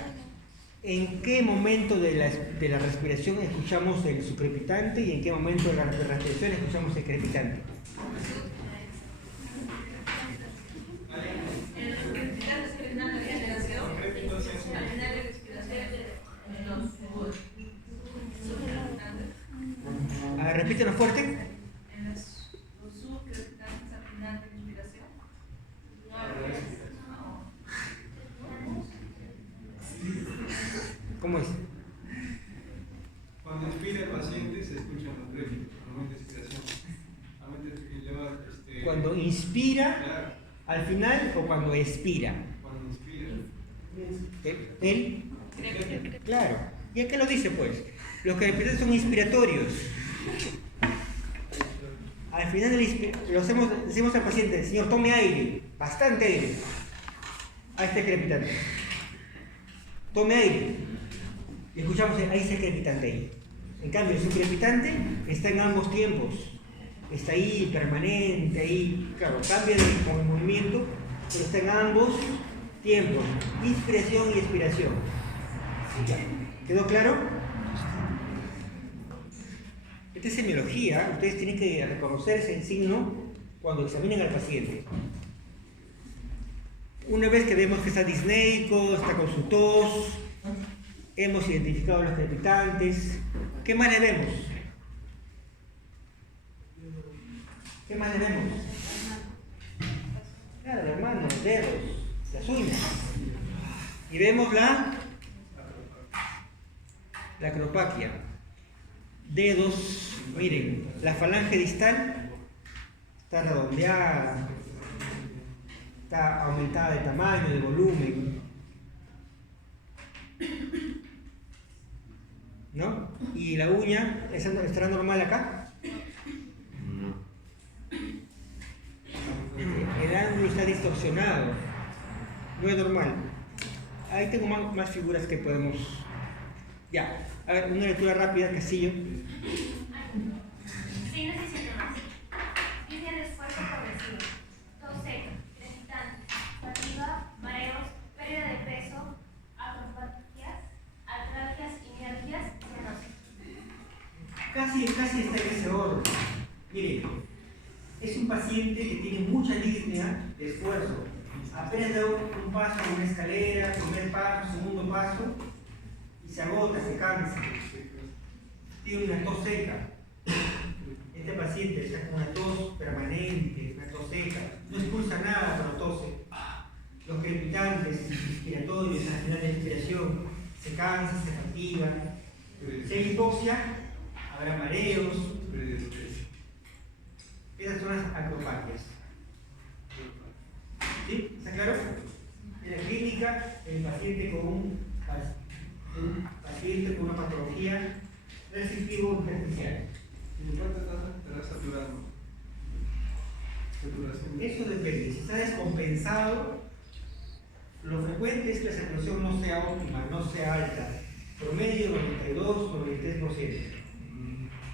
¿En qué momento de la respiración escuchamos el subcrepitante y en qué momento de la respiración escuchamos el crepitante? A ver, repítenos fuerte. Los subcrepitantes al final de la inspiración. ¿Cómo es? Cuando inspira el paciente se escucha los crépitos, al momento de inspiración. Cuando inspira, claro. al final, o cuando expira. Cuando inspira. ¿Él? Claro. ¿Y a qué lo dice, pues? Los crepitantes son inspiratorios. Al final decimos al paciente, señor, tome aire, bastante aire. Ahí está el crepitante. Tome aire. Y escuchamos, ahí está el crepitante ahí. En cambio, el subcrepitante está en ambos tiempos. Está ahí, permanente, ahí, claro, cambia con el movimiento, pero está en ambos tiempos. Inspiración y expiración. ¿Ya? ¿Quedó claro? Este Esta es semiología, ustedes tienen que reconocer ese signo cuando examinen al paciente. Una vez que vemos que está disneico, está con su tos, hemos identificado los crepitantes, ¿qué más le vemos? ¿Qué más le vemos? Claro, las manos, los dedos, las uñas. Y vemos la acropaquia. Dedos, miren, la falange distal está redondeada, está aumentada de tamaño, de volumen, ¿no? Y la uña, ¿estará normal acá? No. El ángulo está distorsionado, no es normal. Ahí tengo más figuras que podemos... Ya, a ver, una lectura rápida, Castillo. Signos y síntomas. Línea de esfuerzo progresivo. Tos seca, crepitante, fatiga, mareos, pérdida de peso, acropatías, artralgias y mialgias, cianosis. Casi está en ese orden. Miren, es un paciente que tiene mucha disnea de esfuerzo. Apenas da un paso en una escalera, primer paso, segundo paso, y se agota, se cansa. Tiene una tos seca. Este paciente está con una tos permanente, una tos seca. No expulsa nada, pero tose. Los crepitantes respiratorios, al final de la respiración, se cansan, se fatigan. Si hay hipoxia, habrá mareos. Esas son las acropaquias. ¿Sí? ¿Está claro? En la clínica, el paciente con un paciente con una patología restrictivo especial. ¿Y cuántas tasa estará saturando? Saturación. Eso depende. Si está descompensado, lo frecuente es que la saturación no sea óptima, no sea alta. Promedio 92-93%.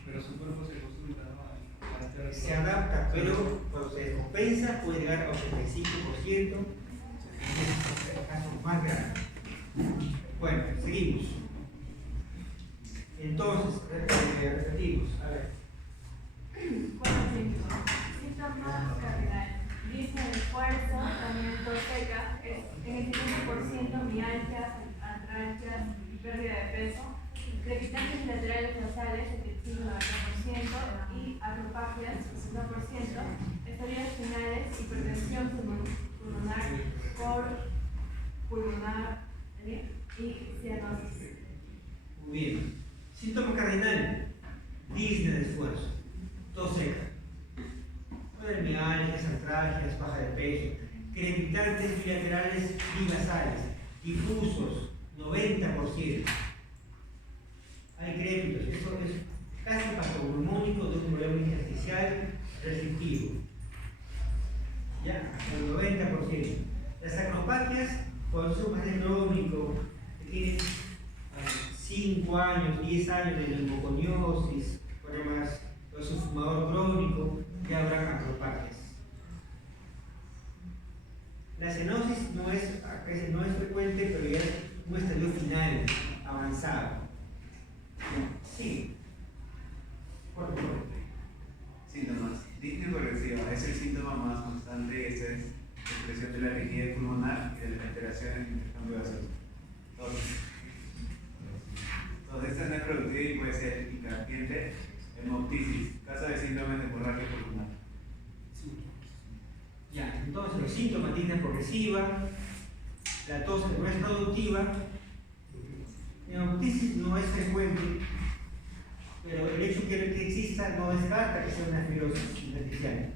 Pero su cuerpo se consulta, ¿no? Se adapta, pero cuando se descompensa puede llegar a 85%, en casos más graves. Bueno, seguimos. Entonces, repetimos. A ver. Síntomas cardinales. Disnea de esfuerzo, también tos seca, en el 50% mialgias, artralgias y pérdida de peso, crepitantes laterales nasales, 75-90% y acropaquias, 60%, estadios finales, hipertensión pulmonar por pulmonar y cianosis. Muy bien. Síntoma cardinal: disnea de esfuerzo, tos seca, mialgias, artralgias, baja de peso, crepitantes bilaterales binasales, difusos, 90%. Hay crépitos, eso es casi patognomónico de un problema intersticial restrictivo. Ya, el 90%. Las acropaquias, cuando son más crónico, que tienen 5 años, 10 años de neumoconiosis, problemas, es un fumador crónico, ya habrá acropaquias. La cianosis no es frecuente, pero ya es un estadio final, avanzado. Sí. Por favor. Síntomas. Disnea progresiva es el síntoma más constante y esta es expresión de la rigidez pulmonar y de las alteraciones en el intercambio gaseoso. Entonces, esta no es productiva y puede ser interrumpiente. Hemoptisis, caso de síndrome de hemorragia pulmonar. Ya, entonces los síntomas: disnea progresiva, la tos que no es productiva, la hemoptisis no es frecuente, pero el hecho que exista no descarta que sea una fibrosis intersticial.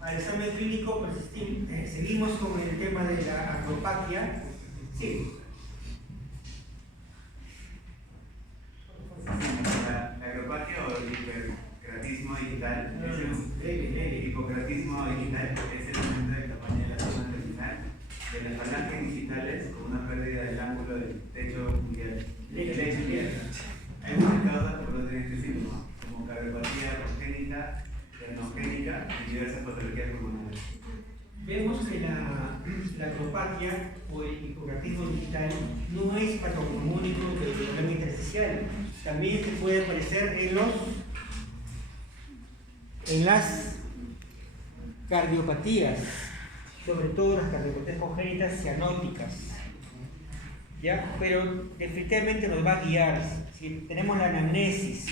Al examen clínico seguimos con el tema de la acropaquia. Sí. La acropaquia o el hipercratismo digital el hipocratismo digital es el aumento del tamaño de la zona terminal de las falanges digitales con una pérdida del ángulo del techo mundial. Hay muchas causas que producen este síntoma, como cardiopatía congénita, renogénica y diversas patologías pulmonares. Vemos que la acropaquia o el hipocratismo digital no es patognomónico del problema intersticial. también se puede aparecer en las cardiopatías, sobre todo las cardiopatías congénitas cianóticas, ¿ya? Pero definitivamente nos va a guiar. Si tenemos la anamnesis,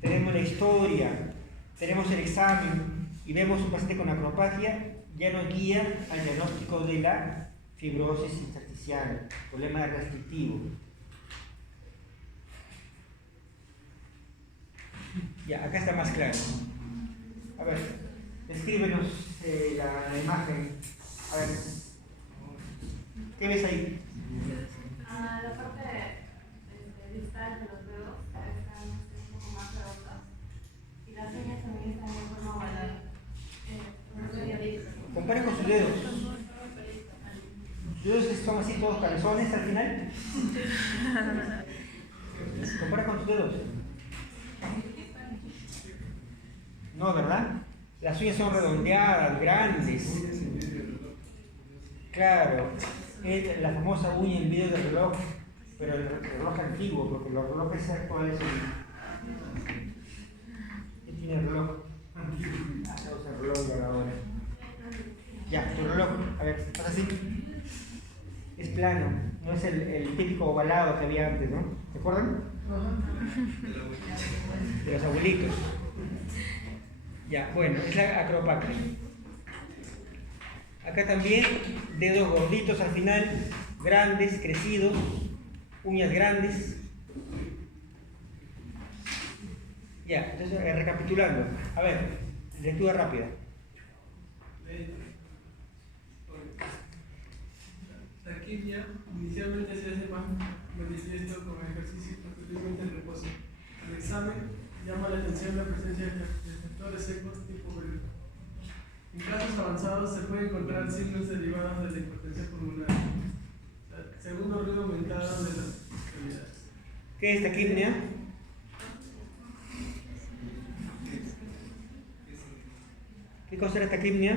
tenemos la historia, tenemos el examen y vemos un paciente con acropatia, ya nos guía al diagnóstico de la fibrosis intersticial, problema restrictivo. Ya, acá está más claro. A ver, descríbenos la imagen. A ver, ¿qué ves ahí? La parte distal de los dedos están un poco más redondas y las uñas también están en forma ovalada. Compare con sus dedos. ¿Sus dedos son así todos cabezones al final? Compara con tus dedos. No, ¿verdad? Las uñas son redondeadas, grandes. Claro, es la famosa uña en medio del reloj, pero el reloj antiguo, porque los relojes actuales son... ¿Qué tiene el reloj? Vamos al reloj de ahora. Ya, tu reloj, a ver, pasa así. Es plano, no es el típico ovalado que había antes, ¿no? ¿Se acuerdan? De los abuelitos. Ya, bueno, es la acropatia. Acá también dedos gorditos al final, grandes, crecidos, uñas grandes. Ya, entonces recapitulando. A ver, lectura rápida. Taquidia inicialmente se hace más manifiesto con ejercicio y posteriormente el reposo. Al examen llama la atención la presencia de receptores secos tipo B. En casos avanzados se pueden encontrar signos derivados de la hipertensión pulmonar. Segundo, ruido aumentado de las extremidades. ¿Qué es taquipnea? ¿Qué cosa era taquipnea?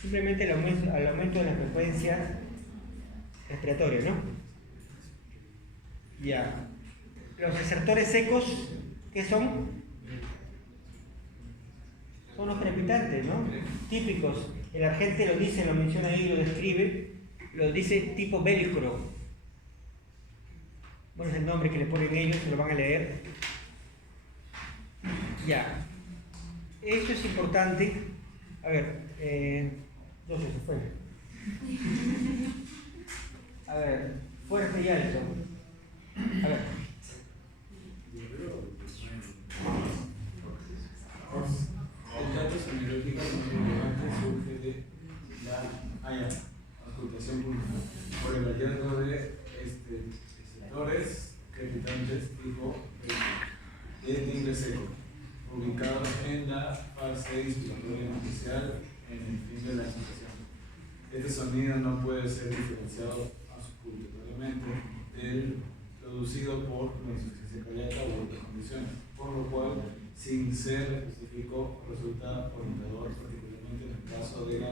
Simplemente el aumento de la frecuencia respiratoria, ¿no? Ya. Los receptores secos, ¿qué son? Son los crepitantes, ¿no? Típicos. El Argente lo dice, lo menciona ahí, lo describe, lo dice tipo velcro. Bueno, es el nombre que le ponen ellos, se lo van a leer. Ya. Esto es importante. A ver, ¿dónde se fue? A ver, fuerte y alto. A ver. El dato semiológico relevante surge de la auscultación pulmonar por el hallazgo de receptores crepitantes tipo de timbre seco, ubicados en la fase inspiratoria inicial en el fin de la exhalación. Este sonido no puede ser diferenciado auscultatoriamente del producido por la insuficiencia cardíaca u otras condiciones, por lo cual, sin ser específico, resulta orientador, particularmente en el caso de la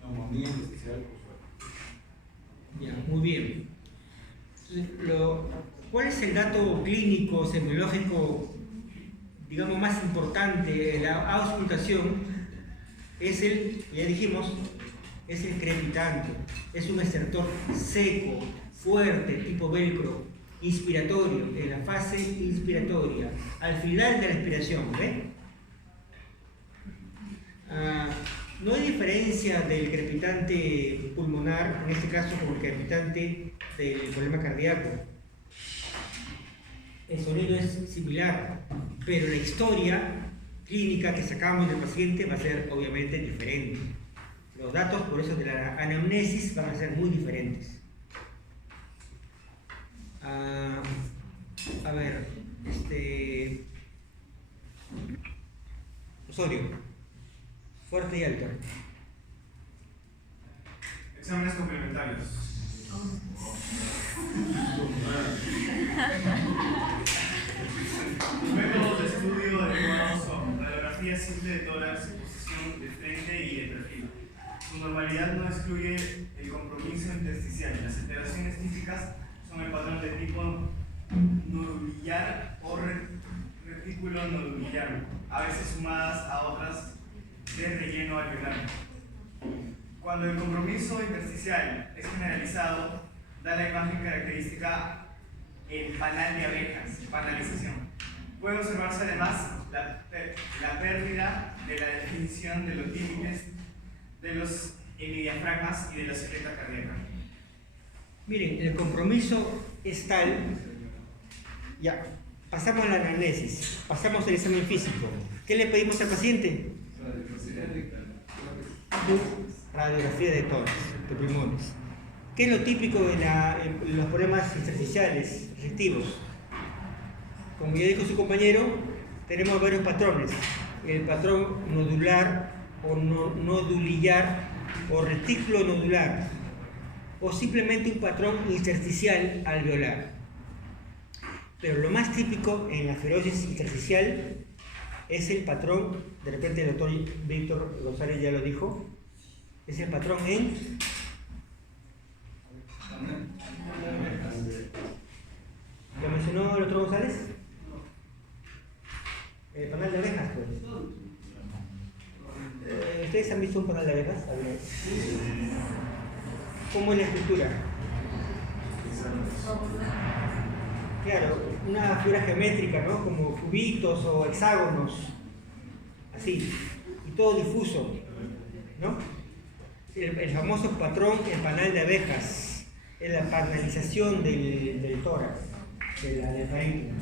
neumonía intersticial usual. Bien, muy bien. ¿Cuál es el dato clínico, semiológico, digamos, más importante de la auscultación? Es ya dijimos, es el crepitante. Es un estertor seco, fuerte, tipo velcro, inspiratorio, en la fase inspiratoria, al final de la expiración, ¿ve? No hay diferencia del crepitante pulmonar, en este caso, como el crepitante del problema cardíaco. El sonido es similar, pero la historia clínica que sacamos del paciente va a ser obviamente diferente. Los datos, por eso, de la anamnesis van a ser muy diferentes. A ver, Osorio, fuerte y alto. Exámenes complementarios. Los métodos de estudio adecuados son radiografía simple de tórax, posición de frente y de perfil. Su normalidad no excluye el compromiso intersticial. Las alteraciones típicas son el patrón de tipo nodulillar o retículo nodulillar, a veces sumadas a otras de relleno alveolar. Cuando el compromiso intersticial es generalizado, da la imagen característica el panal de abejas, panalización. Puede observarse además la pérdida de la definición de los límites de los hemidiafragmas y de la secreta cardíaca. Miren, el compromiso es tal, ya, pasamos a la anamnesis, pasamos al examen físico. ¿Qué le pedimos al paciente? Radiografía de tórax, de pulmones. ¿Qué es lo típico de los problemas intersticiales restrictivos? Como ya dijo su compañero, tenemos varios patrones. El patrón nodular o nodulillar o retículo nodular, o simplemente un patrón intersticial alveolar. Pero lo más típico en la fibrosis intersticial es el patrón, de repente el doctor Víctor González ya lo dijo, es el patrón en ¿lo mencionó el doctor González? El panal de abejas, pues. ¿Ustedes han visto un panal de abejas? ¿Cómo es la estructura? Claro, una figura geométrica, ¿no? Como cubitos o hexágonos, así, y todo difuso, ¿no? El famoso patrón, el panal de abejas, es la panalización del tórax, del faríngeo.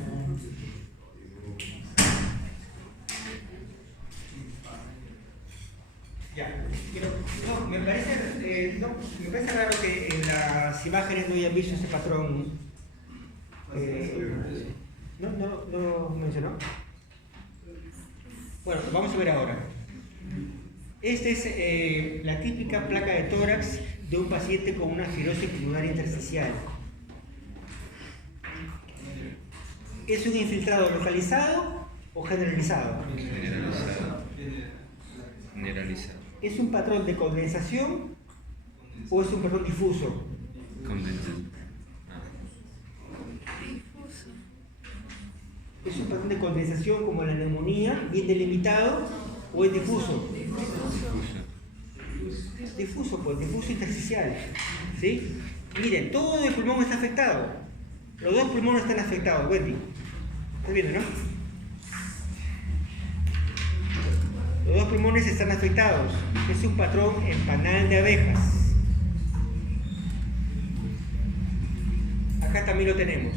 Ya, pero no, me parece raro que en las imágenes no hayan visto ese patrón. ¿No mencionó? Bueno, lo vamos a ver ahora. Esta es la típica placa de tórax de un paciente con una fibrosis pulmonar intersticial. ¿Es un infiltrado localizado o generalizado? Generalizado. ¿Es un patrón de condensación o es un patrón difuso? Condensación. ¿Es un patrón de condensación como la neumonía, bien delimitado, o es difuso? Difuso, pues, difuso intersticial. ¿Sí? Miren, todo el pulmón está afectado. Los dos pulmones están afectados, Wendy. ¿Estás viendo, no? Los dos pulmones están afectados. Es un patrón en panal de abejas. Acá también lo tenemos.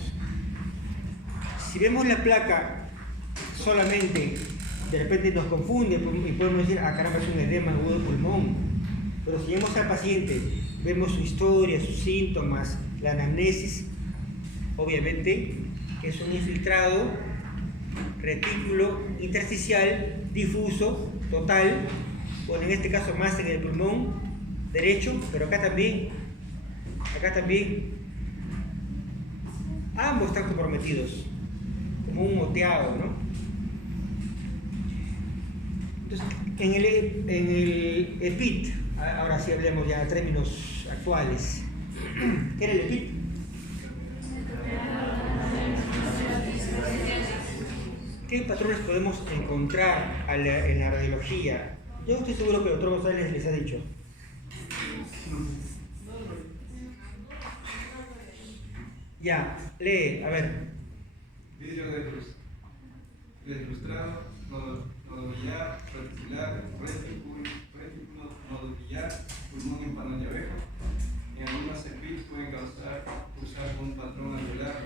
Si vemos la placa solamente, de repente nos confunde y podemos decir, ah, caramba, es un edema agudo de pulmón. Pero si vemos al paciente, vemos su historia, sus síntomas, la anamnesis, obviamente es un infiltrado retículo intersticial difuso, total, o en este caso más en el pulmón derecho, pero acá también, ambos están comprometidos, como un moteado, ¿no? Entonces, en el EPIT, ahora sí hablemos ya en términos actuales. ¿Qué era el EPIT? ¿Qué patrones podemos encontrar en la radiología? Yo estoy seguro que el doctor González les ha dicho. Ya, lee, a ver. Vidrio deslustrado, nodulillar, reticular, retículo nodulillar, pulmón en panal de abeja. En algunas EPIs pueden causar un patrón alveolar,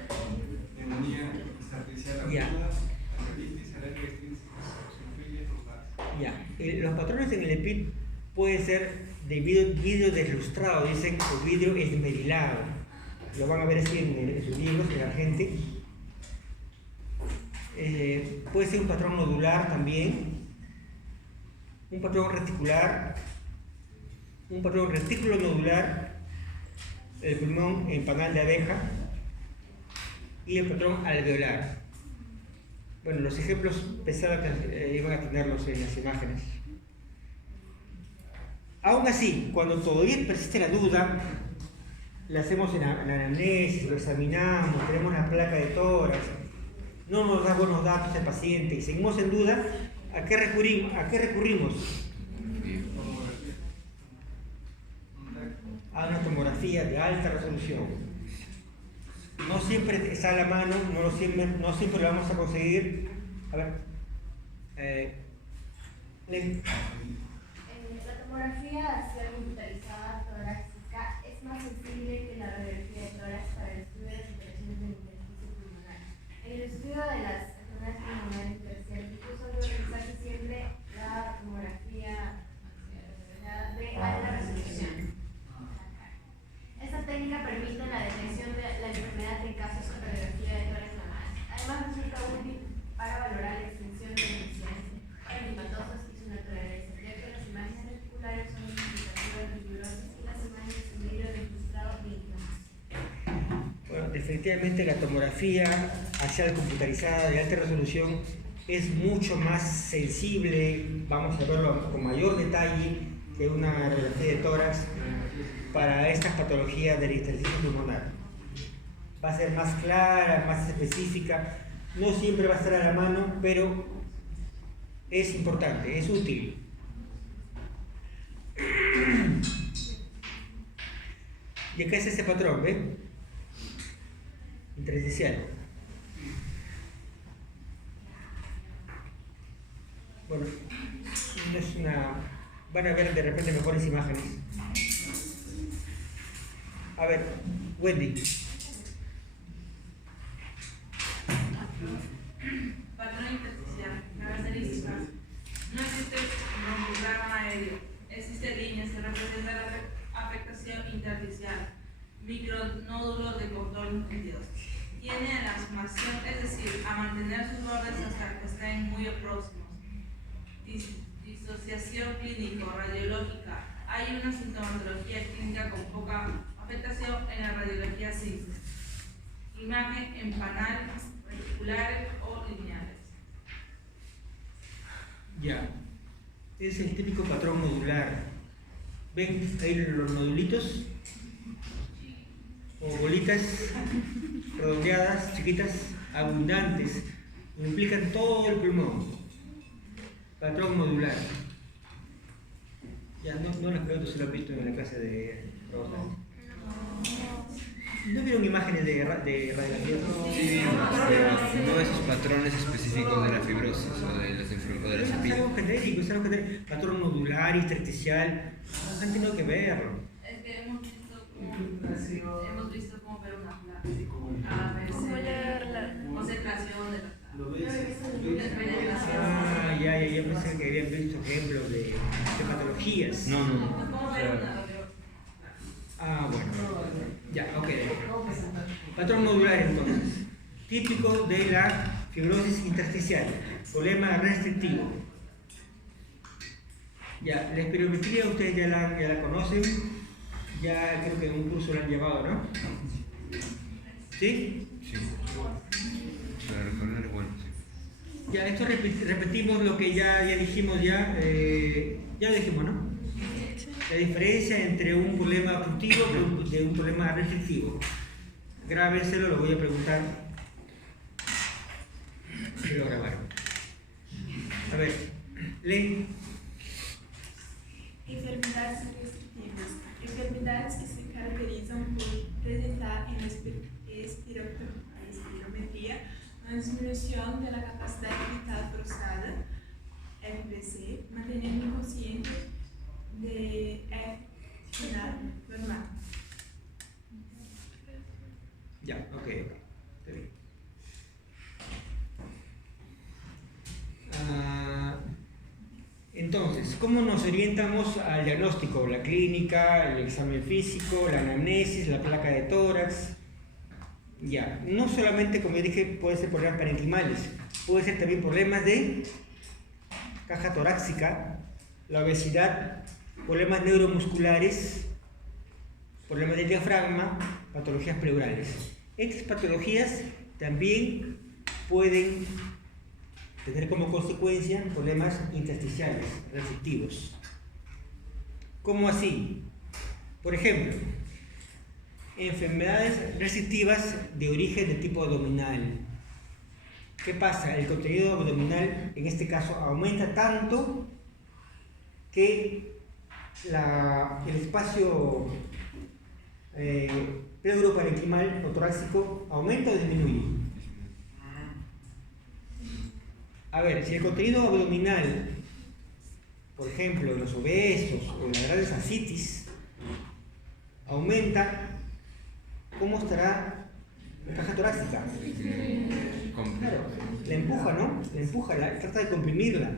neumonía intersticial aguda, arteritis, alergia extrínseca, eosinofilia, trombas. Ya, los patrones en el EPIT pueden ser de vidrio deslustrado, dicen, o vidrio esmerilado. Lo van a ver así en sus libros, en la gente. Puede ser un patrón nodular también, un patrón reticular, un patrón retículo nodular, el pulmón en panal de abeja y el patrón alveolar. Bueno, los ejemplos pensaba que iban a tenerlos en las imágenes. Aún así, cuando todavía persiste la duda, le hacemos la anamnesis, lo examinamos, tenemos la placa de tórax, no nos da buenos datos el paciente y seguimos en duda, ¿a qué recurrimos? A una tomografía de alta resolución. No siempre está a la mano, no siempre lo vamos a conseguir. A ver. La tomografía axial computarizada torácica es más sensible que la radiografía de tórax para el estudio de las alteraciones del intersticio pulmonar. En el estudio de las enfermedades pulmonares intersticiales suele realizarse siempre la tomografía de alta resolución. Esta técnica permite la detección de la enfermedad en casos con radiografía de tórax normal. Además resulta útil para valorar la extensión de lesiones eritematosos y su naturaleza, ya que las imágenes reticulares son indicativas de fibrosis y las imágenes en vidrio de frustrado de inflamación. Bueno, definitivamente la tomografía axial computarizada de alta resolución es mucho más sensible, vamos a verlo con mayor detalle que una radiografía de tórax para estas patologías del intersticio pulmonar. Va a ser más clara, más específica, no siempre va a estar a la mano, pero es importante, es útil. Y acá es este patrón, ¿ven? Intersticial. Bueno, no es una... van a ver de repente mejores imágenes. A ver, Wendy. Patrón intersticial. Características. No existe broncoglama aéreo. Existe líneas que representan la afectación intersticial. Micronódulos de contorno nítidos. Tiene alasmación, es decir, a mantener sus bordes hasta que estén muy próximos. Disociación clínico-radiológica. Hay una sintomatología clínica con poca afectación en la radiografía simple. Imagen en panales reticulares o lineales. Ya. Es el típico patrón nodular. ¿Ven ahí los nodulitos? O bolitas redondeadas, chiquitas, abundantes. Implican todo el pulmón. Patrón nodular. Ya, no les pregunto si lo han visto en la clase de Rosa. ¿No vieron imágenes de radiografía? Sí, pero no esos patrones específicos de la fibrosis o de las enfermedades. Es algo genérico, es algo genérico. Patrón nodular, intersticial, han tenido que verlo. Es que hemos visto cómo ver una placa. A veces. ¿Cómo leerla? Concentración de la ¿Lo ves? Ah, ya, yo pensé que habían visto ejemplos de patologías. No. ¿Cómo ver una? Ah, bueno. Ya, ok. Patrón nodular entonces. Típico de la fibrosis intersticial. Problema restrictivo. Ya, la espirometría ustedes ya la conocen. Ya creo que en un curso la han llevado, ¿no? ¿Sí? Sí. Para recordar, bueno, sí. Ya, esto repetimos lo que ya dijimos ya lo dijimos, ¿no? La diferencia entre un problema obstructivo y un problema restrictivo. Grábenselo, lo voy a preguntar. Si lo grabaron. A ver, leen. Enfermedades restritivas. Enfermedades que se caracterizan por presentar en la espirometría una disminución de la capacidad vital frustrada, FVC, manteniendo inconsciente de F final normal. Ya, ok. Está bien. Entonces, ¿cómo nos orientamos al diagnóstico? La clínica, el examen físico, la anamnesis, la placa de tórax. Ya, no solamente, como yo dije, puede ser problemas parenquimales, puede ser también problemas de caja torácica, la obesidad, problemas neuromusculares, problemas del diafragma, patologías pleurales. Estas patologías también pueden tener como consecuencia problemas intersticiales, restrictivos. ¿Cómo así? Por ejemplo, enfermedades restrictivas de origen de tipo abdominal. ¿Qué pasa? El contenido abdominal, en este caso, aumenta tanto que el espacio pleuroparenquimal o torácico aumenta o disminuye. A ver, si el contenido abdominal, por ejemplo, en los obesos o en las grandes ascitis, aumenta, ¿cómo estará la caja torácica? Claro, la empuja, ¿no? La empuja, trata de comprimirla.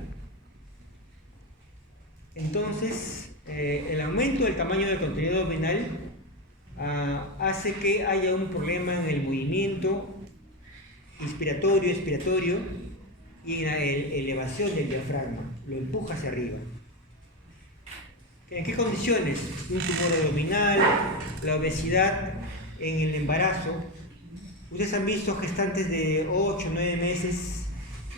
Entonces, el aumento del tamaño del contenido abdominal hace que haya un problema en el movimiento expiratorio y en la elevación del diafragma. Lo empuja hacia arriba. ¿En qué condiciones? Un tumor abdominal, la obesidad en el embarazo. Ustedes han visto gestantes de 8 o 9 meses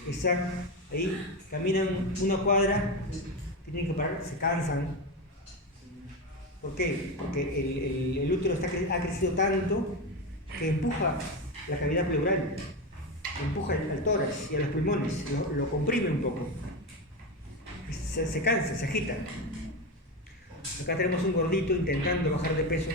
que están ahí, caminan una cuadra, tienen que parar, se cansan. ¿Por qué? Porque el útero ha crecido tanto que empuja la cavidad pleural, empuja al tórax y a los pulmones, lo comprime un poco. Se cansa, se agita. Acá tenemos un gordito intentando bajar de peso.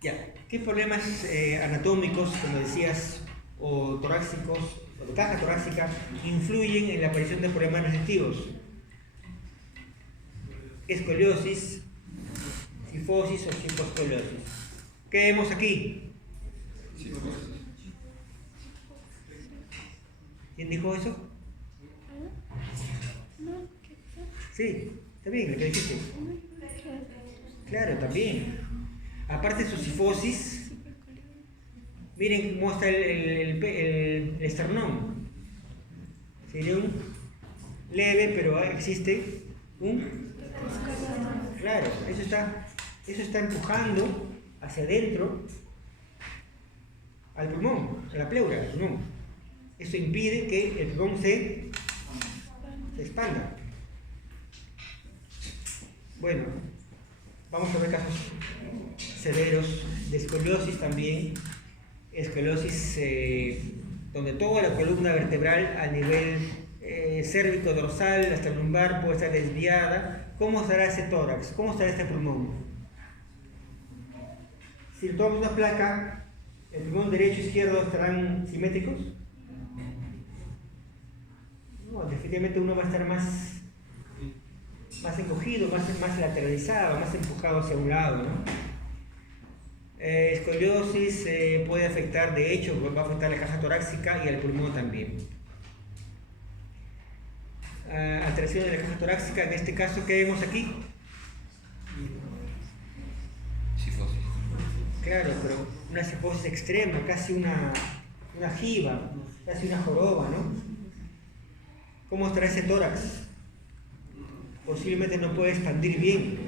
Ya, ¿qué problemas anatómicos, como decías, o torácicos, o de caja torácica, influyen en la aparición de problemas restrictivos? Escoliosis, cifosis o cifoescoliosis. ¿Qué vemos aquí? ¿Quién dijo eso? Sí, está bien lo que dijiste. Claro, también. Aparte de su cifosis, miren cómo está el esternón. Sería un leve, pero existe un... Claro, eso está empujando hacia adentro al pulmón, a la pleura del pulmón. Eso impide que el pulmón se expanda. Bueno, vamos a ver casos severos de escoliosis también. Escoliosis donde toda la columna vertebral a nivel cérvico-dorsal hasta el lumbar puede estar desviada. ¿Cómo estará ese tórax? ¿Cómo estará este pulmón? Si tomamos una placa, ¿el pulmón derecho e izquierdo estarán simétricos? No, definitivamente uno va a estar más encogido, más lateralizado, más empujado hacia un lado, ¿no? Escoliosis puede afectar, de hecho, va a afectar la caja torácica y al pulmón también. Alteración de la caja torácica, en este caso, ¿qué vemos aquí? Cifosis. Claro, pero una cifosis extrema, casi una jiba, casi una joroba, ¿no? ¿Cómo estará ese tórax? Posiblemente no puede expandir bien.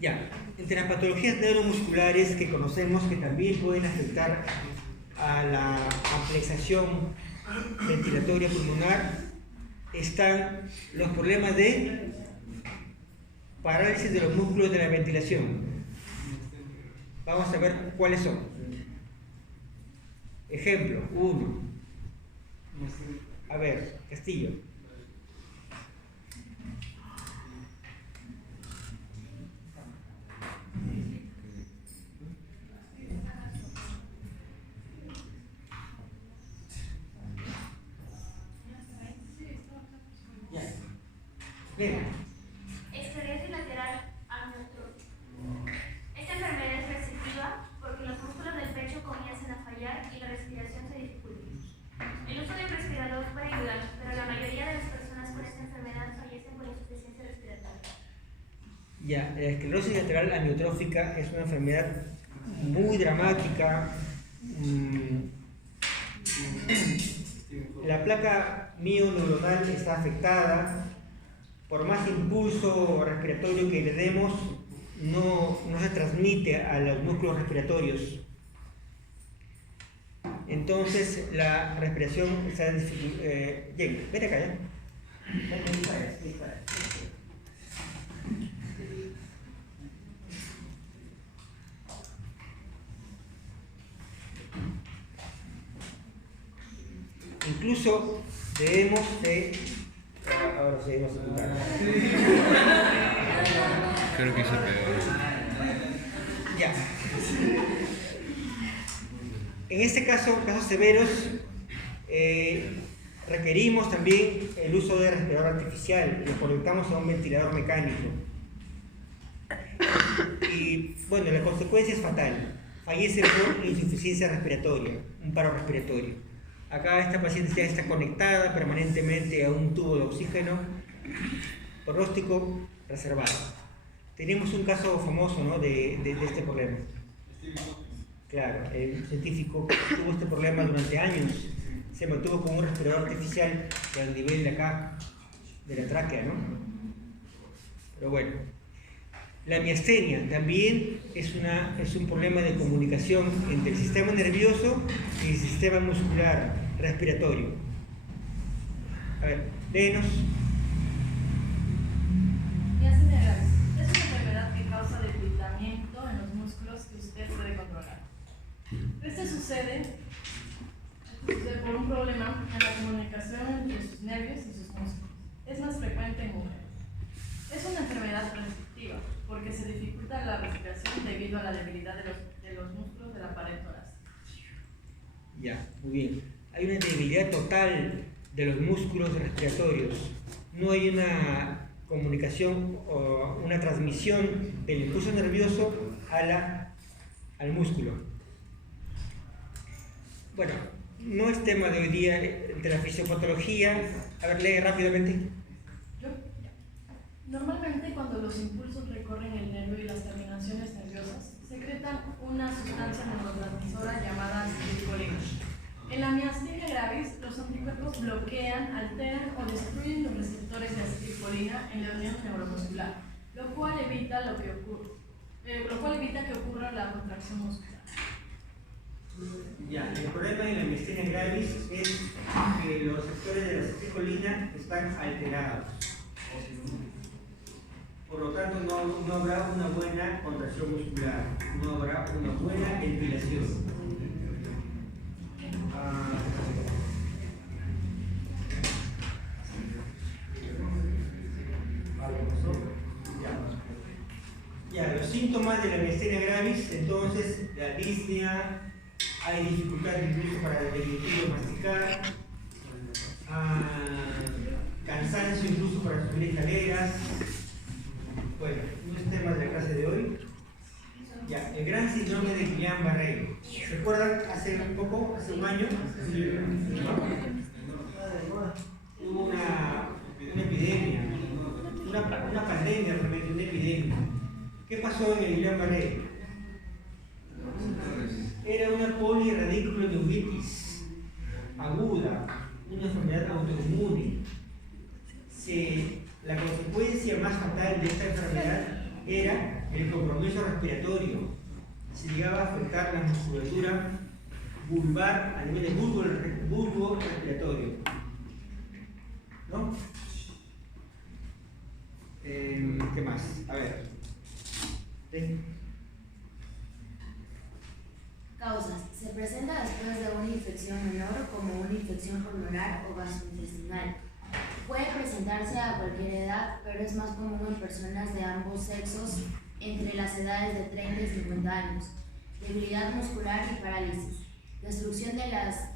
Ya, entre las patologías neuromusculares que conocemos que también pueden afectar a la ampliación ventilatoria pulmonar están los problemas de parálisis de los músculos de la ventilación. Vamos a ver cuáles son. Ejemplo, 1. A ver, Castillo. Esclerosis lateral amiotrófica. Esta enfermedad es restrictiva porque los músculos del pecho comienzan a fallar y la respiración se dificulta. El uso de un respirador puede ayudar, pero la mayoría de las personas con esta enfermedad fallecen por insuficiencia respiratoria. Ya, la esclerosis lateral amiotrófica es una enfermedad muy dramática. La placa mioneuronal está afectada. Por más impulso respiratorio que le demos, no se transmite a los músculos respiratorios. Entonces la respiración está en dificultad. Vete acá, ¿ya? Incluso debemos de... Ahora seguimos escuchando. Creo que se pegó. Ya. En este caso, casos severos, requerimos también el uso de respirador artificial y lo conectamos a un ventilador mecánico. Y bueno, la consecuencia es fatal. Fallece por insuficiencia respiratoria, un paro respiratorio. Acá esta paciente ya está conectada permanentemente a un tubo de oxígeno, pronóstico reservado. Tenemos un caso famoso, ¿no?, de este problema. Claro, el científico tuvo este problema durante años. Se mantuvo con un respirador artificial al nivel de acá, de la tráquea, ¿no? Pero bueno. La miastenia también es un problema de comunicación entre el sistema nervioso y el sistema muscular respiratorio. A ver, léenos. Miastenia gravis es una enfermedad que causa debilitamiento en los músculos que usted puede controlar. Este sucede por un problema en la comunicación entre sus nervios y sus músculos. Es más frecuente en mujeres. Es una enfermedad restrictiva porque se dificulta la respiración debido a la debilidad de los músculos de la pared torácica. Ya, muy bien. Hay una debilidad total de los músculos respiratorios. No hay una comunicación o una transmisión del impulso nervioso al músculo. Bueno, no es tema de hoy día de la fisiopatología. A ver, lee rápidamente. Normalmente, cuando los impulsos recorren el nervio y las terminaciones nerviosas, secretan una sustancia neurotransmisora llamada acetilcolina. En la miastenia gravis, los anticuerpos bloquean, alteran o destruyen los receptores de acetilcolina en la unión neuromuscular, lo cual evita que ocurra la contracción muscular. Ya, el problema de la miastenia gravis es que los receptores de la acetilcolina están alterados. Por lo tanto, no habrá una buena contracción muscular, no habrá una buena ventilación. Ya, los síntomas de la miastenia gravis, entonces, la disnea, hay dificultad incluso para el digestivo masticar, cansancio incluso para subir escaleras. Bueno, no es tema de la clase de hoy. Ya, el gran síndrome de Guillain-Barré. ¿Se acuerdan? Hace un año, hubo una epidemia, una pandemia realmente, una epidemia. ¿Qué pasó en el Guillain-Barré? Era una polirradiculoneuritis aguda, una enfermedad autoinmune. La consecuencia más fatal de esta enfermedad era el compromiso respiratorio. Se llegaba a afectar la musculatura vulvar a nivel de bulbo respiratorio. ¿No? ¿Qué más? A ver. ¿Sí? Causas. Se presenta después de una infección menor como una infección pulmonar o gastrointestinal. Puede presentarse a cualquier edad, pero es más común en personas de ambos sexos entre las edades de 30 y 50 años. Debilidad muscular y parálisis. Destrucción de las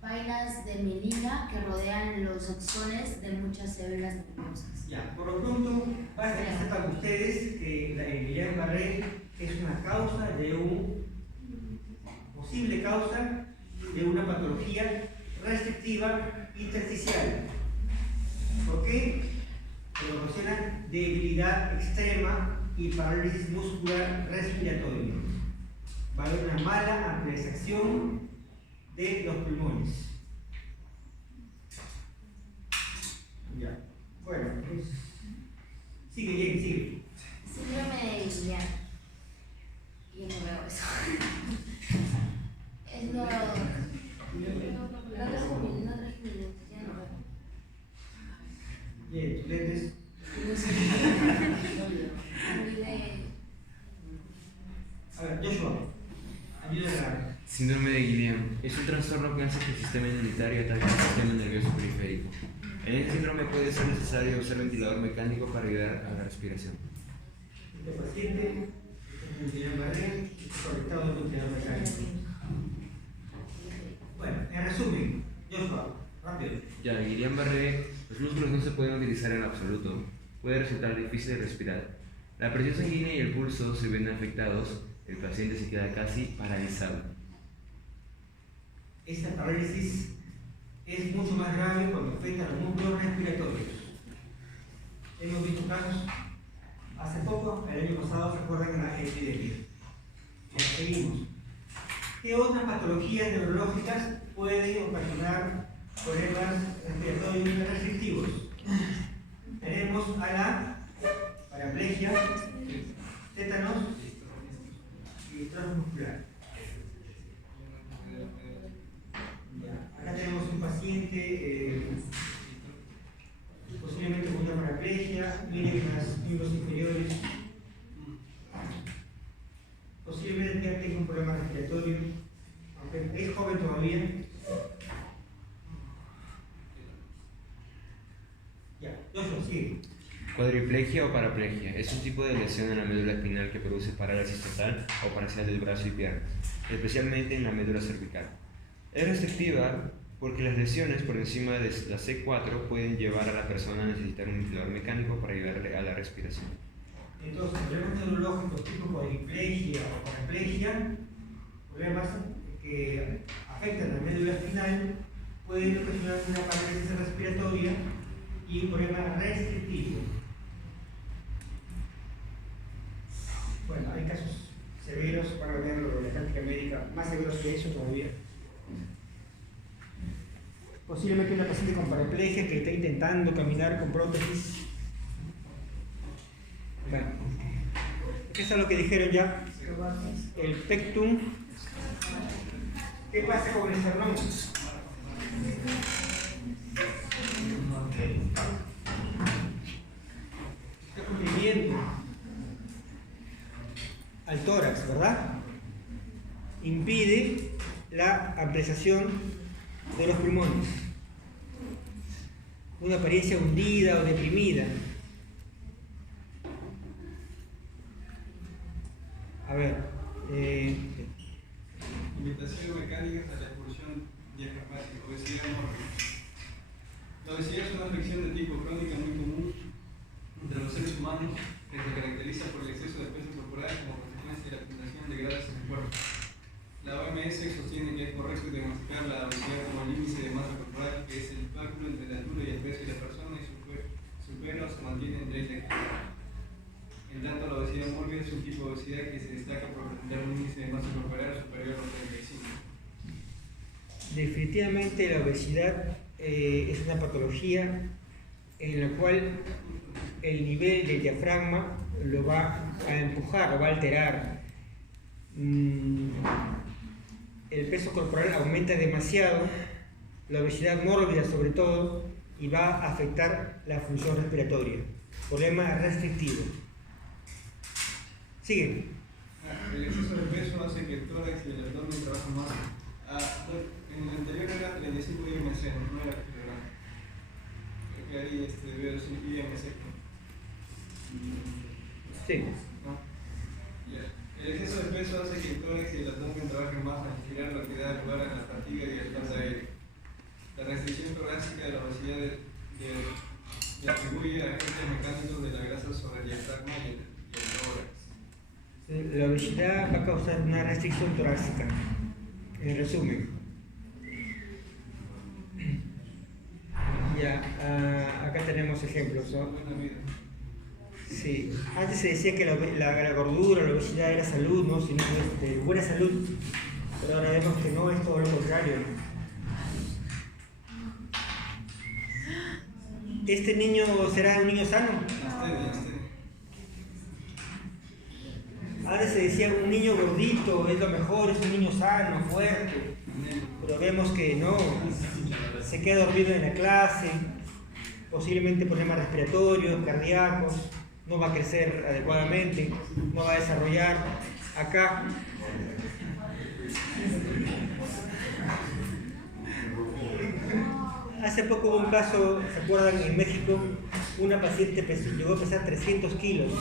vainas de mielina que rodean los axones de muchas células nerviosas. Ya, por lo pronto, basta que sepan ustedes que el Guillain-Barré es una causa posible causa de una patología restrictiva intersticial. ¿Por qué? Porque ocasiona debilidad extrema y parálisis muscular respiratoria. Va a haber una mala ampliación de los pulmones. Ya. Bueno, pues, sigue. Síndrome de ayuda. Síndrome de Guillain es un trastorno que hace que el sistema inmunitario ataque al sistema nervioso periférico. En este síndrome puede ser necesario usar ventilador mecánico para ayudar a la respiración. Este paciente es Guillain-Barré conectado al ventilador mecánico. Bueno, en resumen, Joshua, rápido. Ya, Guillain-Barré, los músculos no se pueden utilizar en absoluto. Puede resultar difícil de respirar. La presión sanguínea y el pulso se ven afectados. El paciente se queda casi paralizado. Esta parálisis es mucho más grave cuando afecta a los músculos respiratorios. Hemos visto casos hace poco, el año pasado, se acuerdan de la epidemia. Seguimos. ¿Qué otras patologías neurológicas pueden ocasionar problemas respiratorios restrictivos? Tenemos a la paraplegia, tétanos y distrofia muscular. Acá tenemos un paciente posiblemente con una paraplegia, viene con los miembros inferiores, posiblemente ya tenga un problema respiratorio, aunque es joven todavía. Ya, Joshua, sigue. Cuadriplegia o paraplegia es un tipo de lesión en la médula espinal que produce parálisis total o parcial del brazo y piernas, especialmente en la médula cervical. Es restrictiva porque las lesiones por encima de la C4 pueden llevar a la persona a necesitar un ventilador mecánico para ayudarle a la respiración. Entonces, problemas neurológicos tipo cuadriplegia o paraplegia, problemas que afectan la médula espinal, pueden ocasionar una parálisis respiratoria y un problema restrictivo. Bueno, hay casos severos para verlo en la práctica médica, más severos que eso todavía. Posiblemente una paciente con paraplegia que está intentando caminar con prótesis. Bueno, eso es lo que dijeron ya. El pectum. ¿Qué pasa con el esternón? Está comprimiendo al tórax, ¿verdad? Impide la ampliación de los pulmones. Una apariencia hundida o deprimida. A ver. Limitación mecánica a la expulsión diafragmática, obesidad mórbida. La obesidad es una afección de tipo crónica muy común entre los seres humanos que se caracteriza por el exceso de peso corporal como consecuencia de la acumulación de grasas en el cuerpo. La OMS sostiene que es correcto diagnosticar la obesidad como el índice de masa corporal, que es el cálculo entre la altura y el peso de la persona y su pelo se mantiene en 30 kilogramos. En tanto, la obesidad mórbida es un tipo de obesidad que se destaca por presentar un índice de masa corporal superior a los 35. Definitivamente la obesidad es una patología en la cual el nivel del diafragma lo va a empujar, lo va a alterar. El peso corporal aumenta demasiado, la obesidad mórbida sobre todo, y va a afectar la función respiratoria. Problema restrictivo. Sigue. El exceso de peso hace que el tórax y el abdomen trabajen más. En el anterior era 35 IMC, no era kilogramo. Creo que ahí debe ser IMC. Sí. ¿No? Yeah. El exceso de peso hace que el tórax y el abdomen trabajen más al girar, lo que da lugar a la fatiga y el falta aéreo. La restricción torácica de la obesidad le atribuye a agentes mecánicos de la grasa sobre el diafragma y el tórax. La obesidad va a causar una restricción torácica. En resumen, ya, acá tenemos ejemplos, ¿no? Sí, antes se decía que la gordura, la obesidad era salud, ¿no? Sino de buena salud, pero ahora vemos que no, es todo lo contrario. ¿Este niño será un niño sano? Antes se decía un niño gordito es lo mejor, es un niño sano, fuerte, pero vemos que no, se queda dormido en la clase, posiblemente problemas respiratorios, cardíacos, no va a crecer adecuadamente, no va a desarrollar. Acá Hace poco hubo un caso, ¿se acuerdan? En México, una paciente llegó a pesar 300 kilos.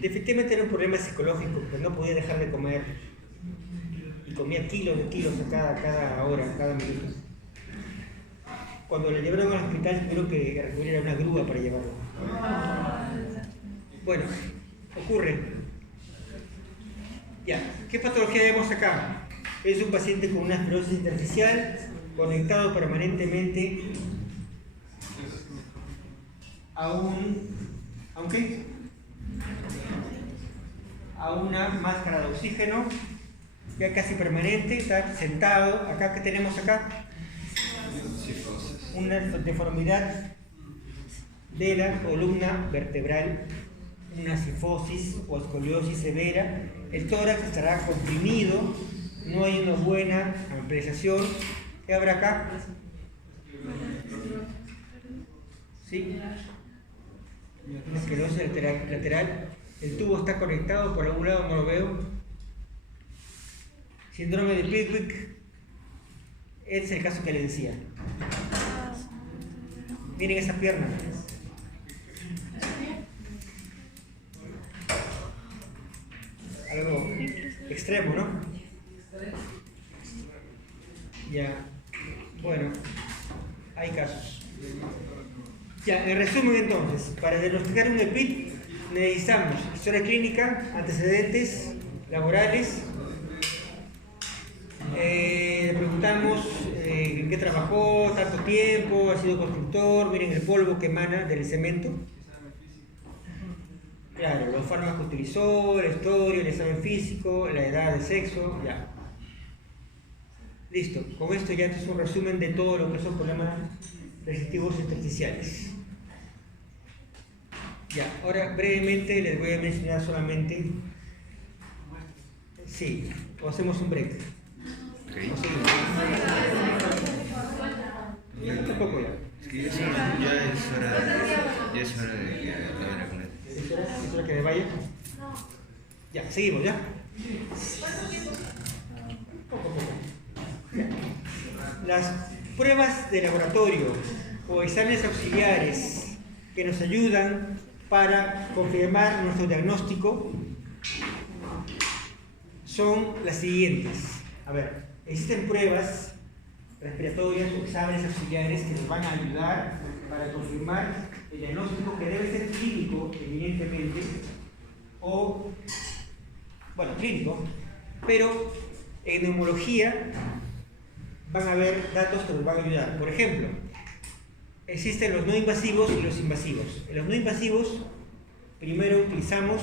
Definitivamente era un problema psicológico, porque no podía dejar de comer. Y comía kilos a cada hora, cada minuto. Cuando la llevaron al hospital, tuvieron que recurrir a una grúa para llevarla. Bueno, ocurre. Ya, ¿qué patología vemos acá? Es un paciente con una esclerosis intersticial conectado permanentemente a una máscara de oxígeno, ya casi permanente, está sentado. Acá, ¿qué tenemos acá? Una deformidad de la columna vertebral, una cifosis o escoliosis severa. El tórax estará comprimido, no hay una buena ampliación. ¿Qué habrá acá? ¿Sí? Esclerosis lateral. El tubo está conectado por algún lado, no lo veo. Síndrome de Pickwick. Es el caso que le decía. Miren esa pierna. Algo extremo, ¿no? Ya. Bueno, hay casos. Ya, en resumen entonces, para diagnosticar un EPID necesitamos historia clínica, antecedentes laborales. Le preguntamos en qué trabajó, tanto tiempo, ha sido constructor, miren el polvo que emana del cemento. Claro, los fármacos que utilizó, la historia, el examen físico, la edad, el sexo, ya. Listo, con esto ya es un resumen de todo lo que son problemas restrictivos intersticiales. Ya, ahora brevemente les voy a mencionar solamente. Sí, o hacemos un break. Okay. Tampoco ya. Es que ya es hora de que acabe la comida. ¿Es hora que me vaya? Ya, seguimos, ¿ya? Poco. Ya. Las pruebas de laboratorio o exámenes auxiliares que nos ayudan para confirmar nuestro diagnóstico son las siguientes. A ver, existen pruebas respiratorias o exámenes auxiliares que nos van a ayudar para confirmar el diagnóstico, que debe ser clínico, evidentemente, o, bueno, clínico, pero en neumología van a haber datos que nos van a ayudar. Por ejemplo, existen los no invasivos y los invasivos. En los no invasivos, primero utilizamos,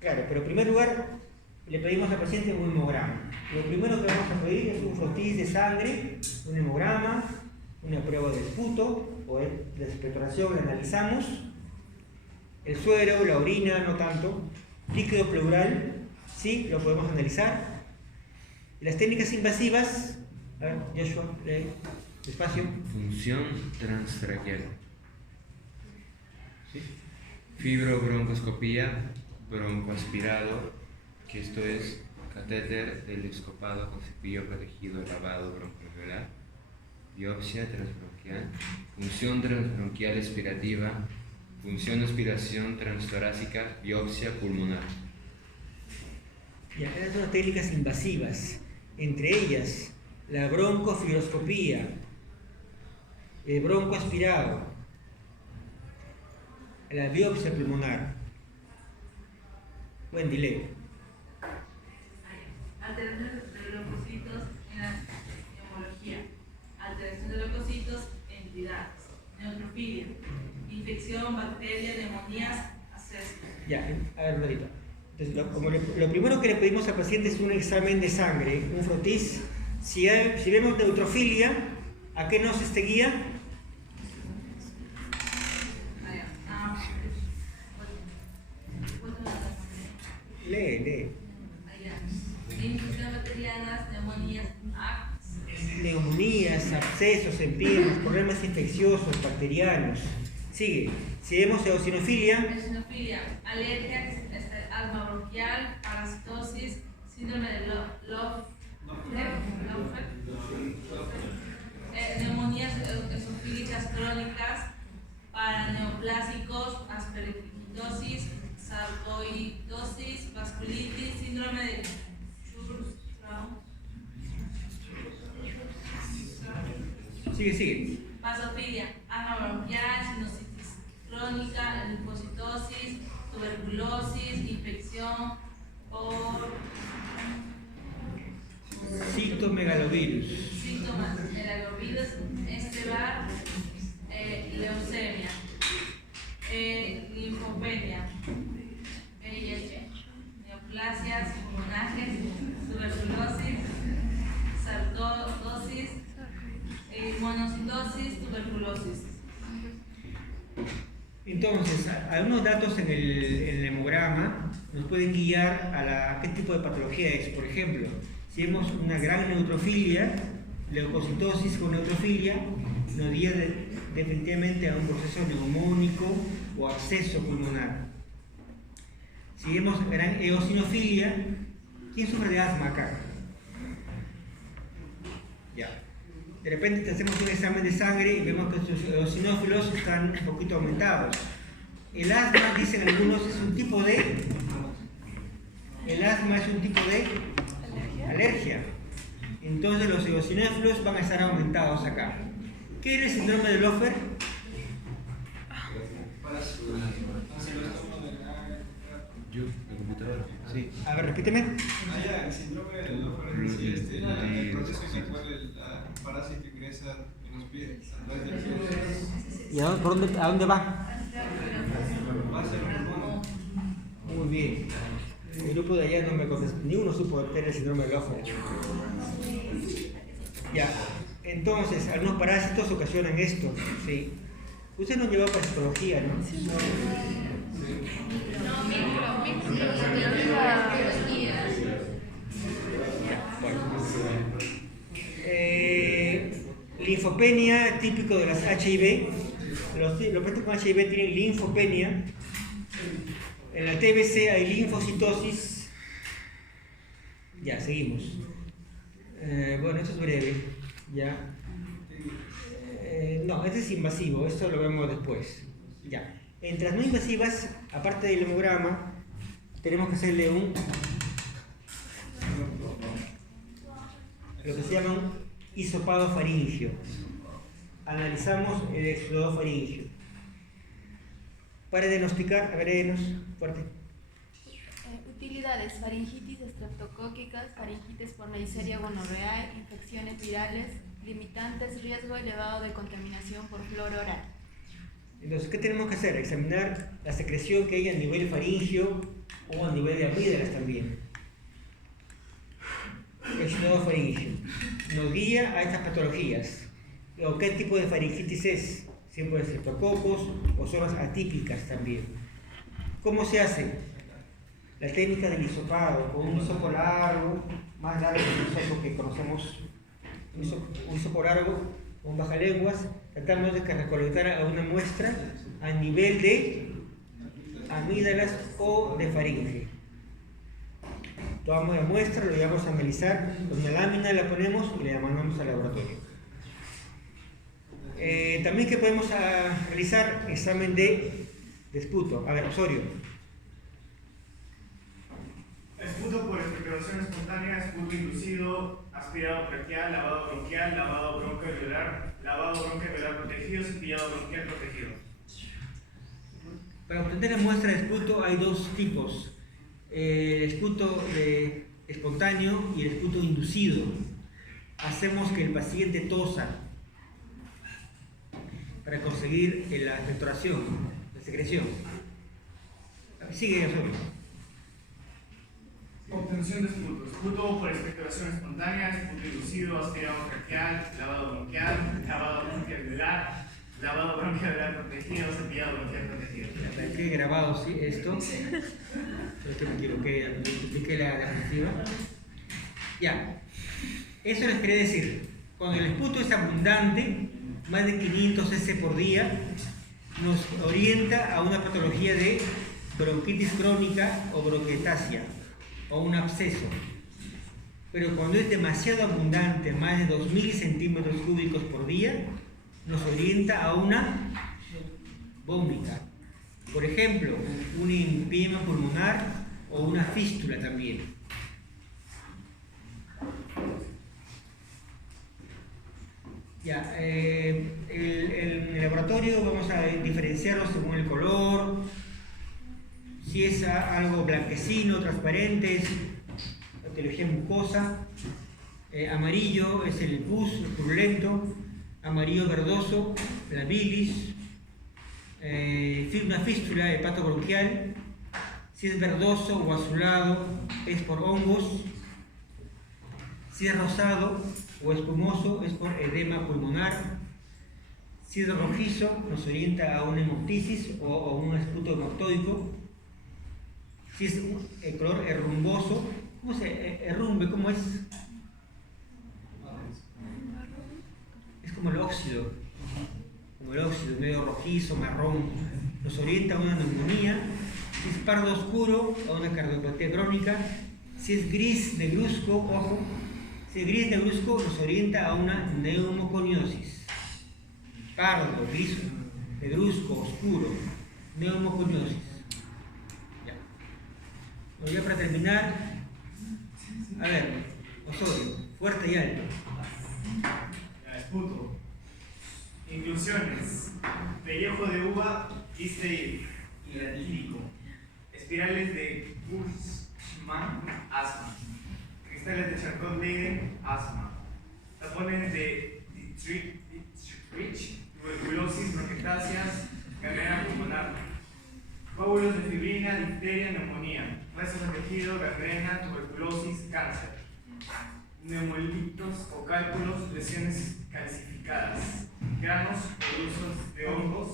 claro, pero en primer lugar le pedimos al paciente un hemograma. Lo primero que vamos a pedir es un frotis de sangre, un hemograma, una prueba de esputo o de expectoración, la analizamos. El suero, la orina, no tanto. Líquido pleural, sí, lo podemos analizar. Y las técnicas invasivas, a ver, Joshua, lee despacio. Función transtraqueal. ¿Sí? Fibrobroncoscopía, broncoaspirado, que esto es catéter del escopado con cepillo protegido lavado broncoalveolar, biopsia transbronquial, función transbronquial aspirativa, función de aspiración transtorácica, biopsia pulmonar. Ya, estas son las técnicas invasivas, entre ellas la broncofibroscopía, el broncoaspirado, la biopsia pulmonar. Buen delay. Alteración de leucocitos en la neumología, alteración de leucocitos en entidades, neutrofilia, infección, bacterias, neumonías, acceso. Ya, a ver, Rodito. Entonces, lo primero que le pedimos al paciente es un examen de sangre, un frotis. Si vemos neutrofilia, ¿a qué nos guía? Lee. Infecciones bacterianas, neumonías, abscesos, empiemos, problemas infecciosos, bacterianos. Sigue. Si vemos eosinofilia, alergia, asma bronquial, parasitosis, síndrome de neumonías esofílicas crónicas, paraneoplásicos, aspergillosis, sarcoidosis, vasculitis, síndrome de Sigue. Vasofilia, asma bronquial, sinusitis crónica, linfocitosis, tuberculosis, infección por citomegalovirus. Síntomas: megalovirus, estelar, leucemia, linfopenia, VIH, neoplasias, homenajes, tuberculosis, sarcoidosis, monocitosis, tuberculosis. Entonces, algunos datos en el hemograma nos pueden guiar a qué tipo de patología es. Por ejemplo, si vemos una gran neutrofilia, leucocitosis con neutrofilia, nos guía definitivamente a un proceso neumónico o absceso pulmonar. Si vemos gran eosinofilia, ¿quién sufre de asma acá? Ya. De repente te hacemos un examen de sangre y vemos que tus eosinófilos están un poquito aumentados. El asma, dicen algunos, es un tipo de alergia. Entonces los eosinófilos van a estar aumentados acá. ¿Qué era el síndrome de Lofer? Sí. A ver, repíteme. El síndrome de Lofer es el proceso en el cual el parásito ingresa en los pies, a través del pie. ¿Y a dónde va? Muy bien. El grupo de allá no me contestó, ni uno supo tener el síndrome de Lofer. Ya, entonces, algunos parásitos ocasionan esto, ¿sí? Usted nos llevó para psicología, ¿no? Sí. Linfopenia, típico de las HIV. Los pacientes con HIV tienen linfopenia. En la TBC hay linfocitosis. Ya, seguimos. Bueno, esto es breve. Ya. No, este es invasivo, esto lo vemos después. Ya. Entre las no invasivas, aparte del hemograma, tenemos que hacerle lo que se llama un hisopado faríngeo. Analizamos el exudado faríngeo. Para diagnosticar, agréguenos, fuerte. Utilidades: faringitis estreptocóquicas, faringitis por Neisseria gonorrhoeae, infecciones virales, limitantes, riesgo elevado de contaminación por flora oral. Entonces, ¿qué tenemos que hacer? Examinar la secreción que hay a nivel faríngeo o a nivel de amígdalas también. El exudado faríngeo nos guía a estas patologías. ¿O qué tipo de faringitis es? Siempre estreptococos o zonas atípicas también. ¿Cómo se hace? La técnica del hisopado, con un hisopo largo, más largo que el hisopo que conocemos, un hisopo largo, con bajalenguas, tratamos de recolectar a una muestra a nivel de amígdalas o de faringe. Tomamos la muestra, lo llevamos a analizar, con una lámina la ponemos y la mandamos al laboratorio. También que podemos realizar examen de esputo. A ver, Osorio. Esputo por expectoración espontánea, esputo inducido, aspirado braquial, lavado bronquialveolar, lavado bronquialveolar protegido, cepillado bronquial protegido. Para obtener la muestra de esputo hay dos tipos. El esputo espontáneo y el esputo inducido. Hacemos que el paciente tosa para conseguir la expectoración, la secreción. Sigue, Osorio. Obtención de esputo. Esputo por expectoración espontánea, esputo inducido, aspirado braquial, lavado bronquialveolar, lavado bronquialveolar protegido, cepillado bronquial protegido. ¿Qué he grabado sí, esto? Creo que me equivoqué, expliqué la diapositiva. Ya. Eso les quería decir. Cuando el esputo es abundante, más de 500 cc por día, nos orienta a una patología de bronquitis crónica o bronquiectasia o un absceso. pero cuando es demasiado abundante, más de 2000 centímetros cúbicos por día, nos orienta a una vómita. Por ejemplo, un edema pulmonar o una fístula también. Ya, el laboratorio vamos a diferenciarlo según el color, si es algo blanquecino, transparente, la etiología mucosa. Amarillo es el pus purulento, amarillo verdoso, la bilis, una fístula hepatobronquial. Si es verdoso o azulado es por hongos. Si es rosado o espumoso es por edema pulmonar. Si es rojizo nos orienta a una hemoptisis o a un esputo hematoico. Si es el color herrumboso, ¿cómo se herrumbe? ¿Cómo es? Es como el óxido, medio rojizo, marrón. Nos orienta a una neumonía. Si es pardo oscuro, a una cardiopatía crónica. Si es gris negruzco, ojo, si es gris negruzco nos orienta a una neumoconiosis. Pardo, gris negruzco, oscuro, neumoconiosis. Bueno, ya para terminar, a ver, Osorio, fuerte y alto. Ya, esputo. Inclusiones: pellejo de uva, quiste hidratílico, espirales de Bushman, asma, cristales de Charcot-Leyden, asma, tapones de Dietrich, tuberculosis, bronquiectasias, gangrena pulmonar, coágulos de fibrina, difteria, neumonía, restos de tejido, gangrena, tuberculosis, cáncer, neumolitos o cálculos, lesiones calcificadas, granos o usos de hongos,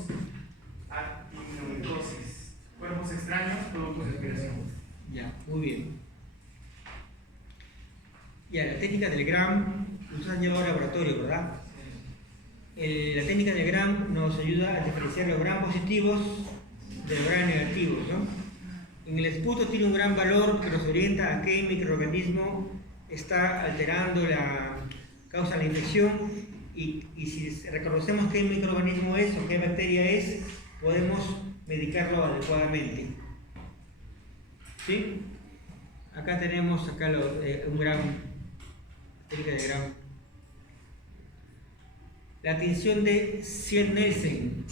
actinomitosis, cuerpos extraños, productos de aspiración. Ya, muy bien. Ya, la técnica del Gram, ustedes han llevado al laboratorio, ¿verdad? La técnica del Gram nos ayuda a diferenciar los Gram positivos de los Gram negativos, ¿no? En el esputo tiene un gran valor que nos orienta a qué microorganismo está alterando causa la infección, y si reconocemos qué microorganismo es o qué bacteria es, podemos medicarlo adecuadamente. ¿Sí? Acá tenemos un Gram, técnica de Gram. La tinción de Ciel-Nielsen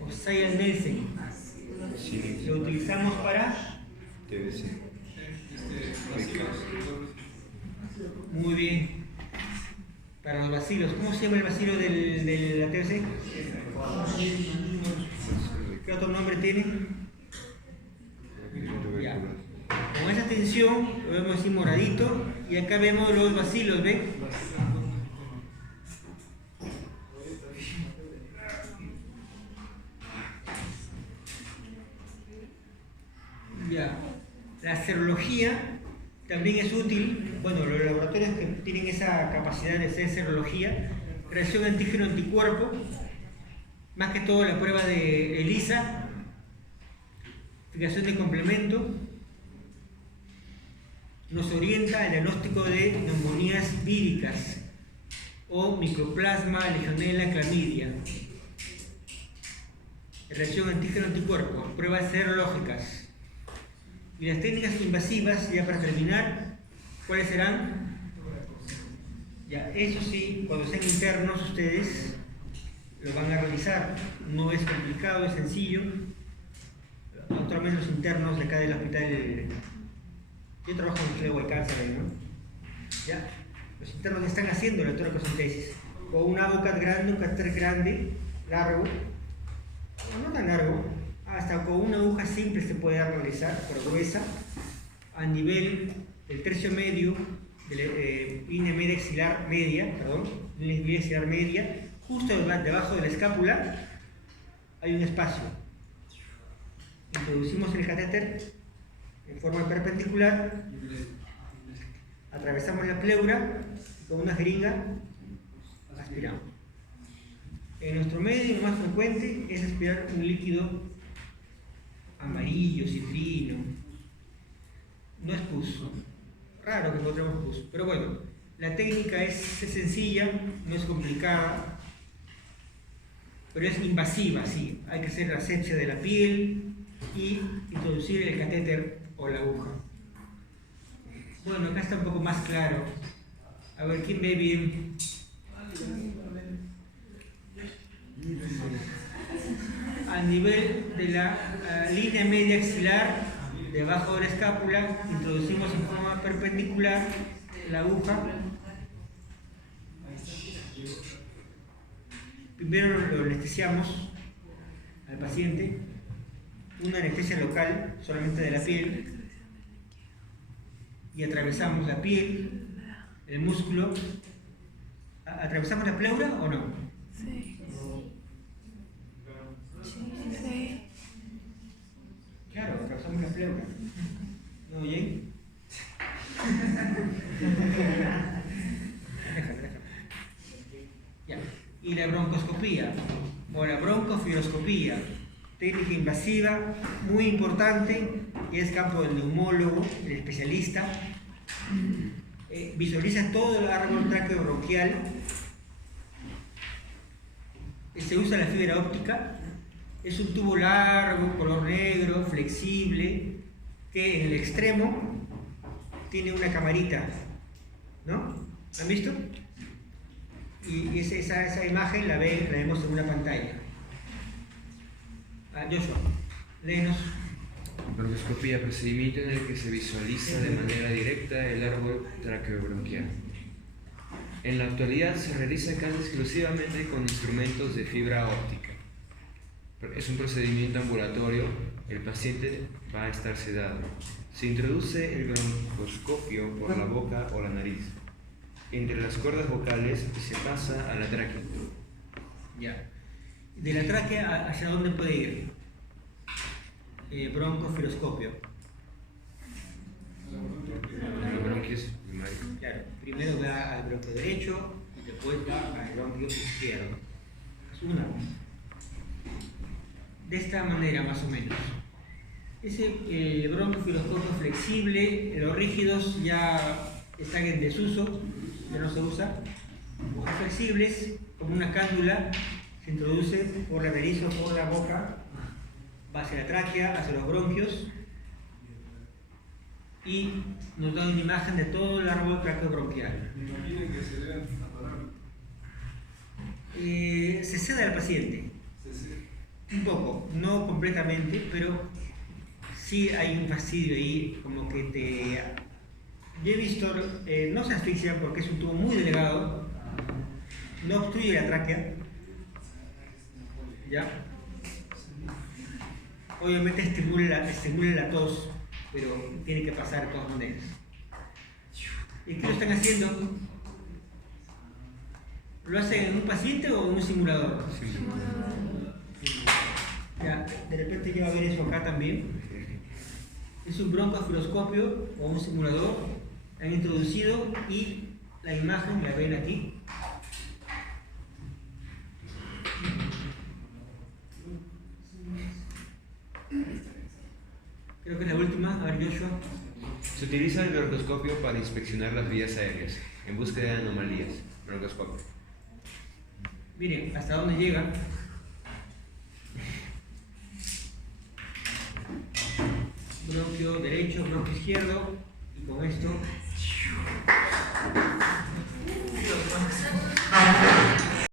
o Sayal-Nielsen lo utilizamos para TBC. muy bien, para los bacilos. ¿Cómo se llama el bacilo de la TBC? ¿Qué otro nombre tiene? Ya. Con esa tensión lo vemos así moradito, y acá vemos los bacilos, ¿ven? Ya. La serología también es útil. Bueno, los laboratorios que tienen esa capacidad de hacer serología, reacción antígeno-anticuerpo, más que todo la prueba de ELISA, fijación de complemento, nos orienta al diagnóstico de neumonías víricas o micoplasma, legionela, clamidia. Reacción antígeno-anticuerpo, pruebas serológicas. Y las técnicas invasivas, ya para terminar, ¿cuáles serán? Ya, eso sí, cuando sean internos ustedes lo van a realizar. No es complicado, es sencillo. Actualmente los internos de acá del hospital, yo trabajo en el Huaycáncer, ¿no? Ya, los internos están haciendo la toracocentesis con un AVOCAT grande, un catéter grande, largo, no tan largo, hasta con una aguja simple se puede realizar, pero gruesa, a nivel del tercio medio de la línea media axilar media, línea media axilar media, justo debajo de la escápula hay un espacio. Introducimos el catéter en forma perpendicular, atravesamos la pleura y con una jeringa aspiramos. En nuestro medio lo más frecuente es aspirar un líquido amarillo, citrino, no es pus, raro que encontremos pus. Pero bueno, la técnica es sencilla, no es complicada, pero es invasiva, sí. Hay que hacer la asepsia de la piel y introducir el catéter o la aguja. Bueno, acá está un poco más claro. A ver, ¿quién ve bien? Al nivel de la línea media axilar, debajo de la escápula, introducimos en forma perpendicular la aguja. Primero lo anestesiamos al paciente, una anestesia local, solamente de la piel, y atravesamos la piel, el músculo. ¿Atravesamos la pleura o no? Sí. Sí. Claro, atravesamos la pleura. ¿No oyen? Déjame. Ya. Y la broncoscopía o la broncofiloscopía, técnica invasiva muy importante, y es campo del neumólogo, el especialista. Visualiza todo el árbol traqueobronquial. Se usa la fibra óptica. Es un tubo largo, color negro, flexible, que en el extremo tiene una camarita, ¿no? ¿Han visto? Y esa imagen la vemos en una pantalla. Joshua, léenos. Broncoscopía, procedimiento en el que se visualiza de manera directa el árbol traqueobronquial. En la actualidad se realiza casi exclusivamente con instrumentos de fibra óptica. Es un procedimiento ambulatorio, el paciente va a estar sedado. Se introduce el broncoscopio por la boca o la nariz, entre las cuerdas vocales, y se pasa a la tráquea. Ya. De la tráquea, ¿hacia dónde puede ir? Broncofiloscopio. Los bronquios primarios. Claro, primero va al bronquio derecho y después va al bronquio izquierdo. Es una. De esta manera, más o menos. El broncofiloscopio flexible, los rígidos ya están en desuso, ya no se usa. Los flexibles, como una cándula, se introduce por la nariz o por la boca, va hacia la tráquea, hacia los bronquios, y nos da una imagen de todo el árbol traqueobronquial. Me imagino que se deben atorar. Se cede al paciente. Un poco, no completamente, pero sí hay un fastidio ahí, como que te... Yo he visto, no se asfixian porque es un tubo muy delgado, no obstruye la tráquea, ¿ya? Obviamente estimula la tos, pero tiene que pasar de todas maneras. ¿Y qué lo están haciendo? ¿Lo hacen en un paciente o en un simulador? Ya, de repente ya va a ver eso acá también. Es un broncofiloscopio o un simulador. Han introducido y la imagen la ven aquí. Creo que es la última. A ver, Joshua. Se utiliza el broncoscopio para inspeccionar las vías aéreas en búsqueda de anomalías. Broncoscopio. Miren, hasta dónde llega. Bronquio derecho, bronquio izquierdo, y con esto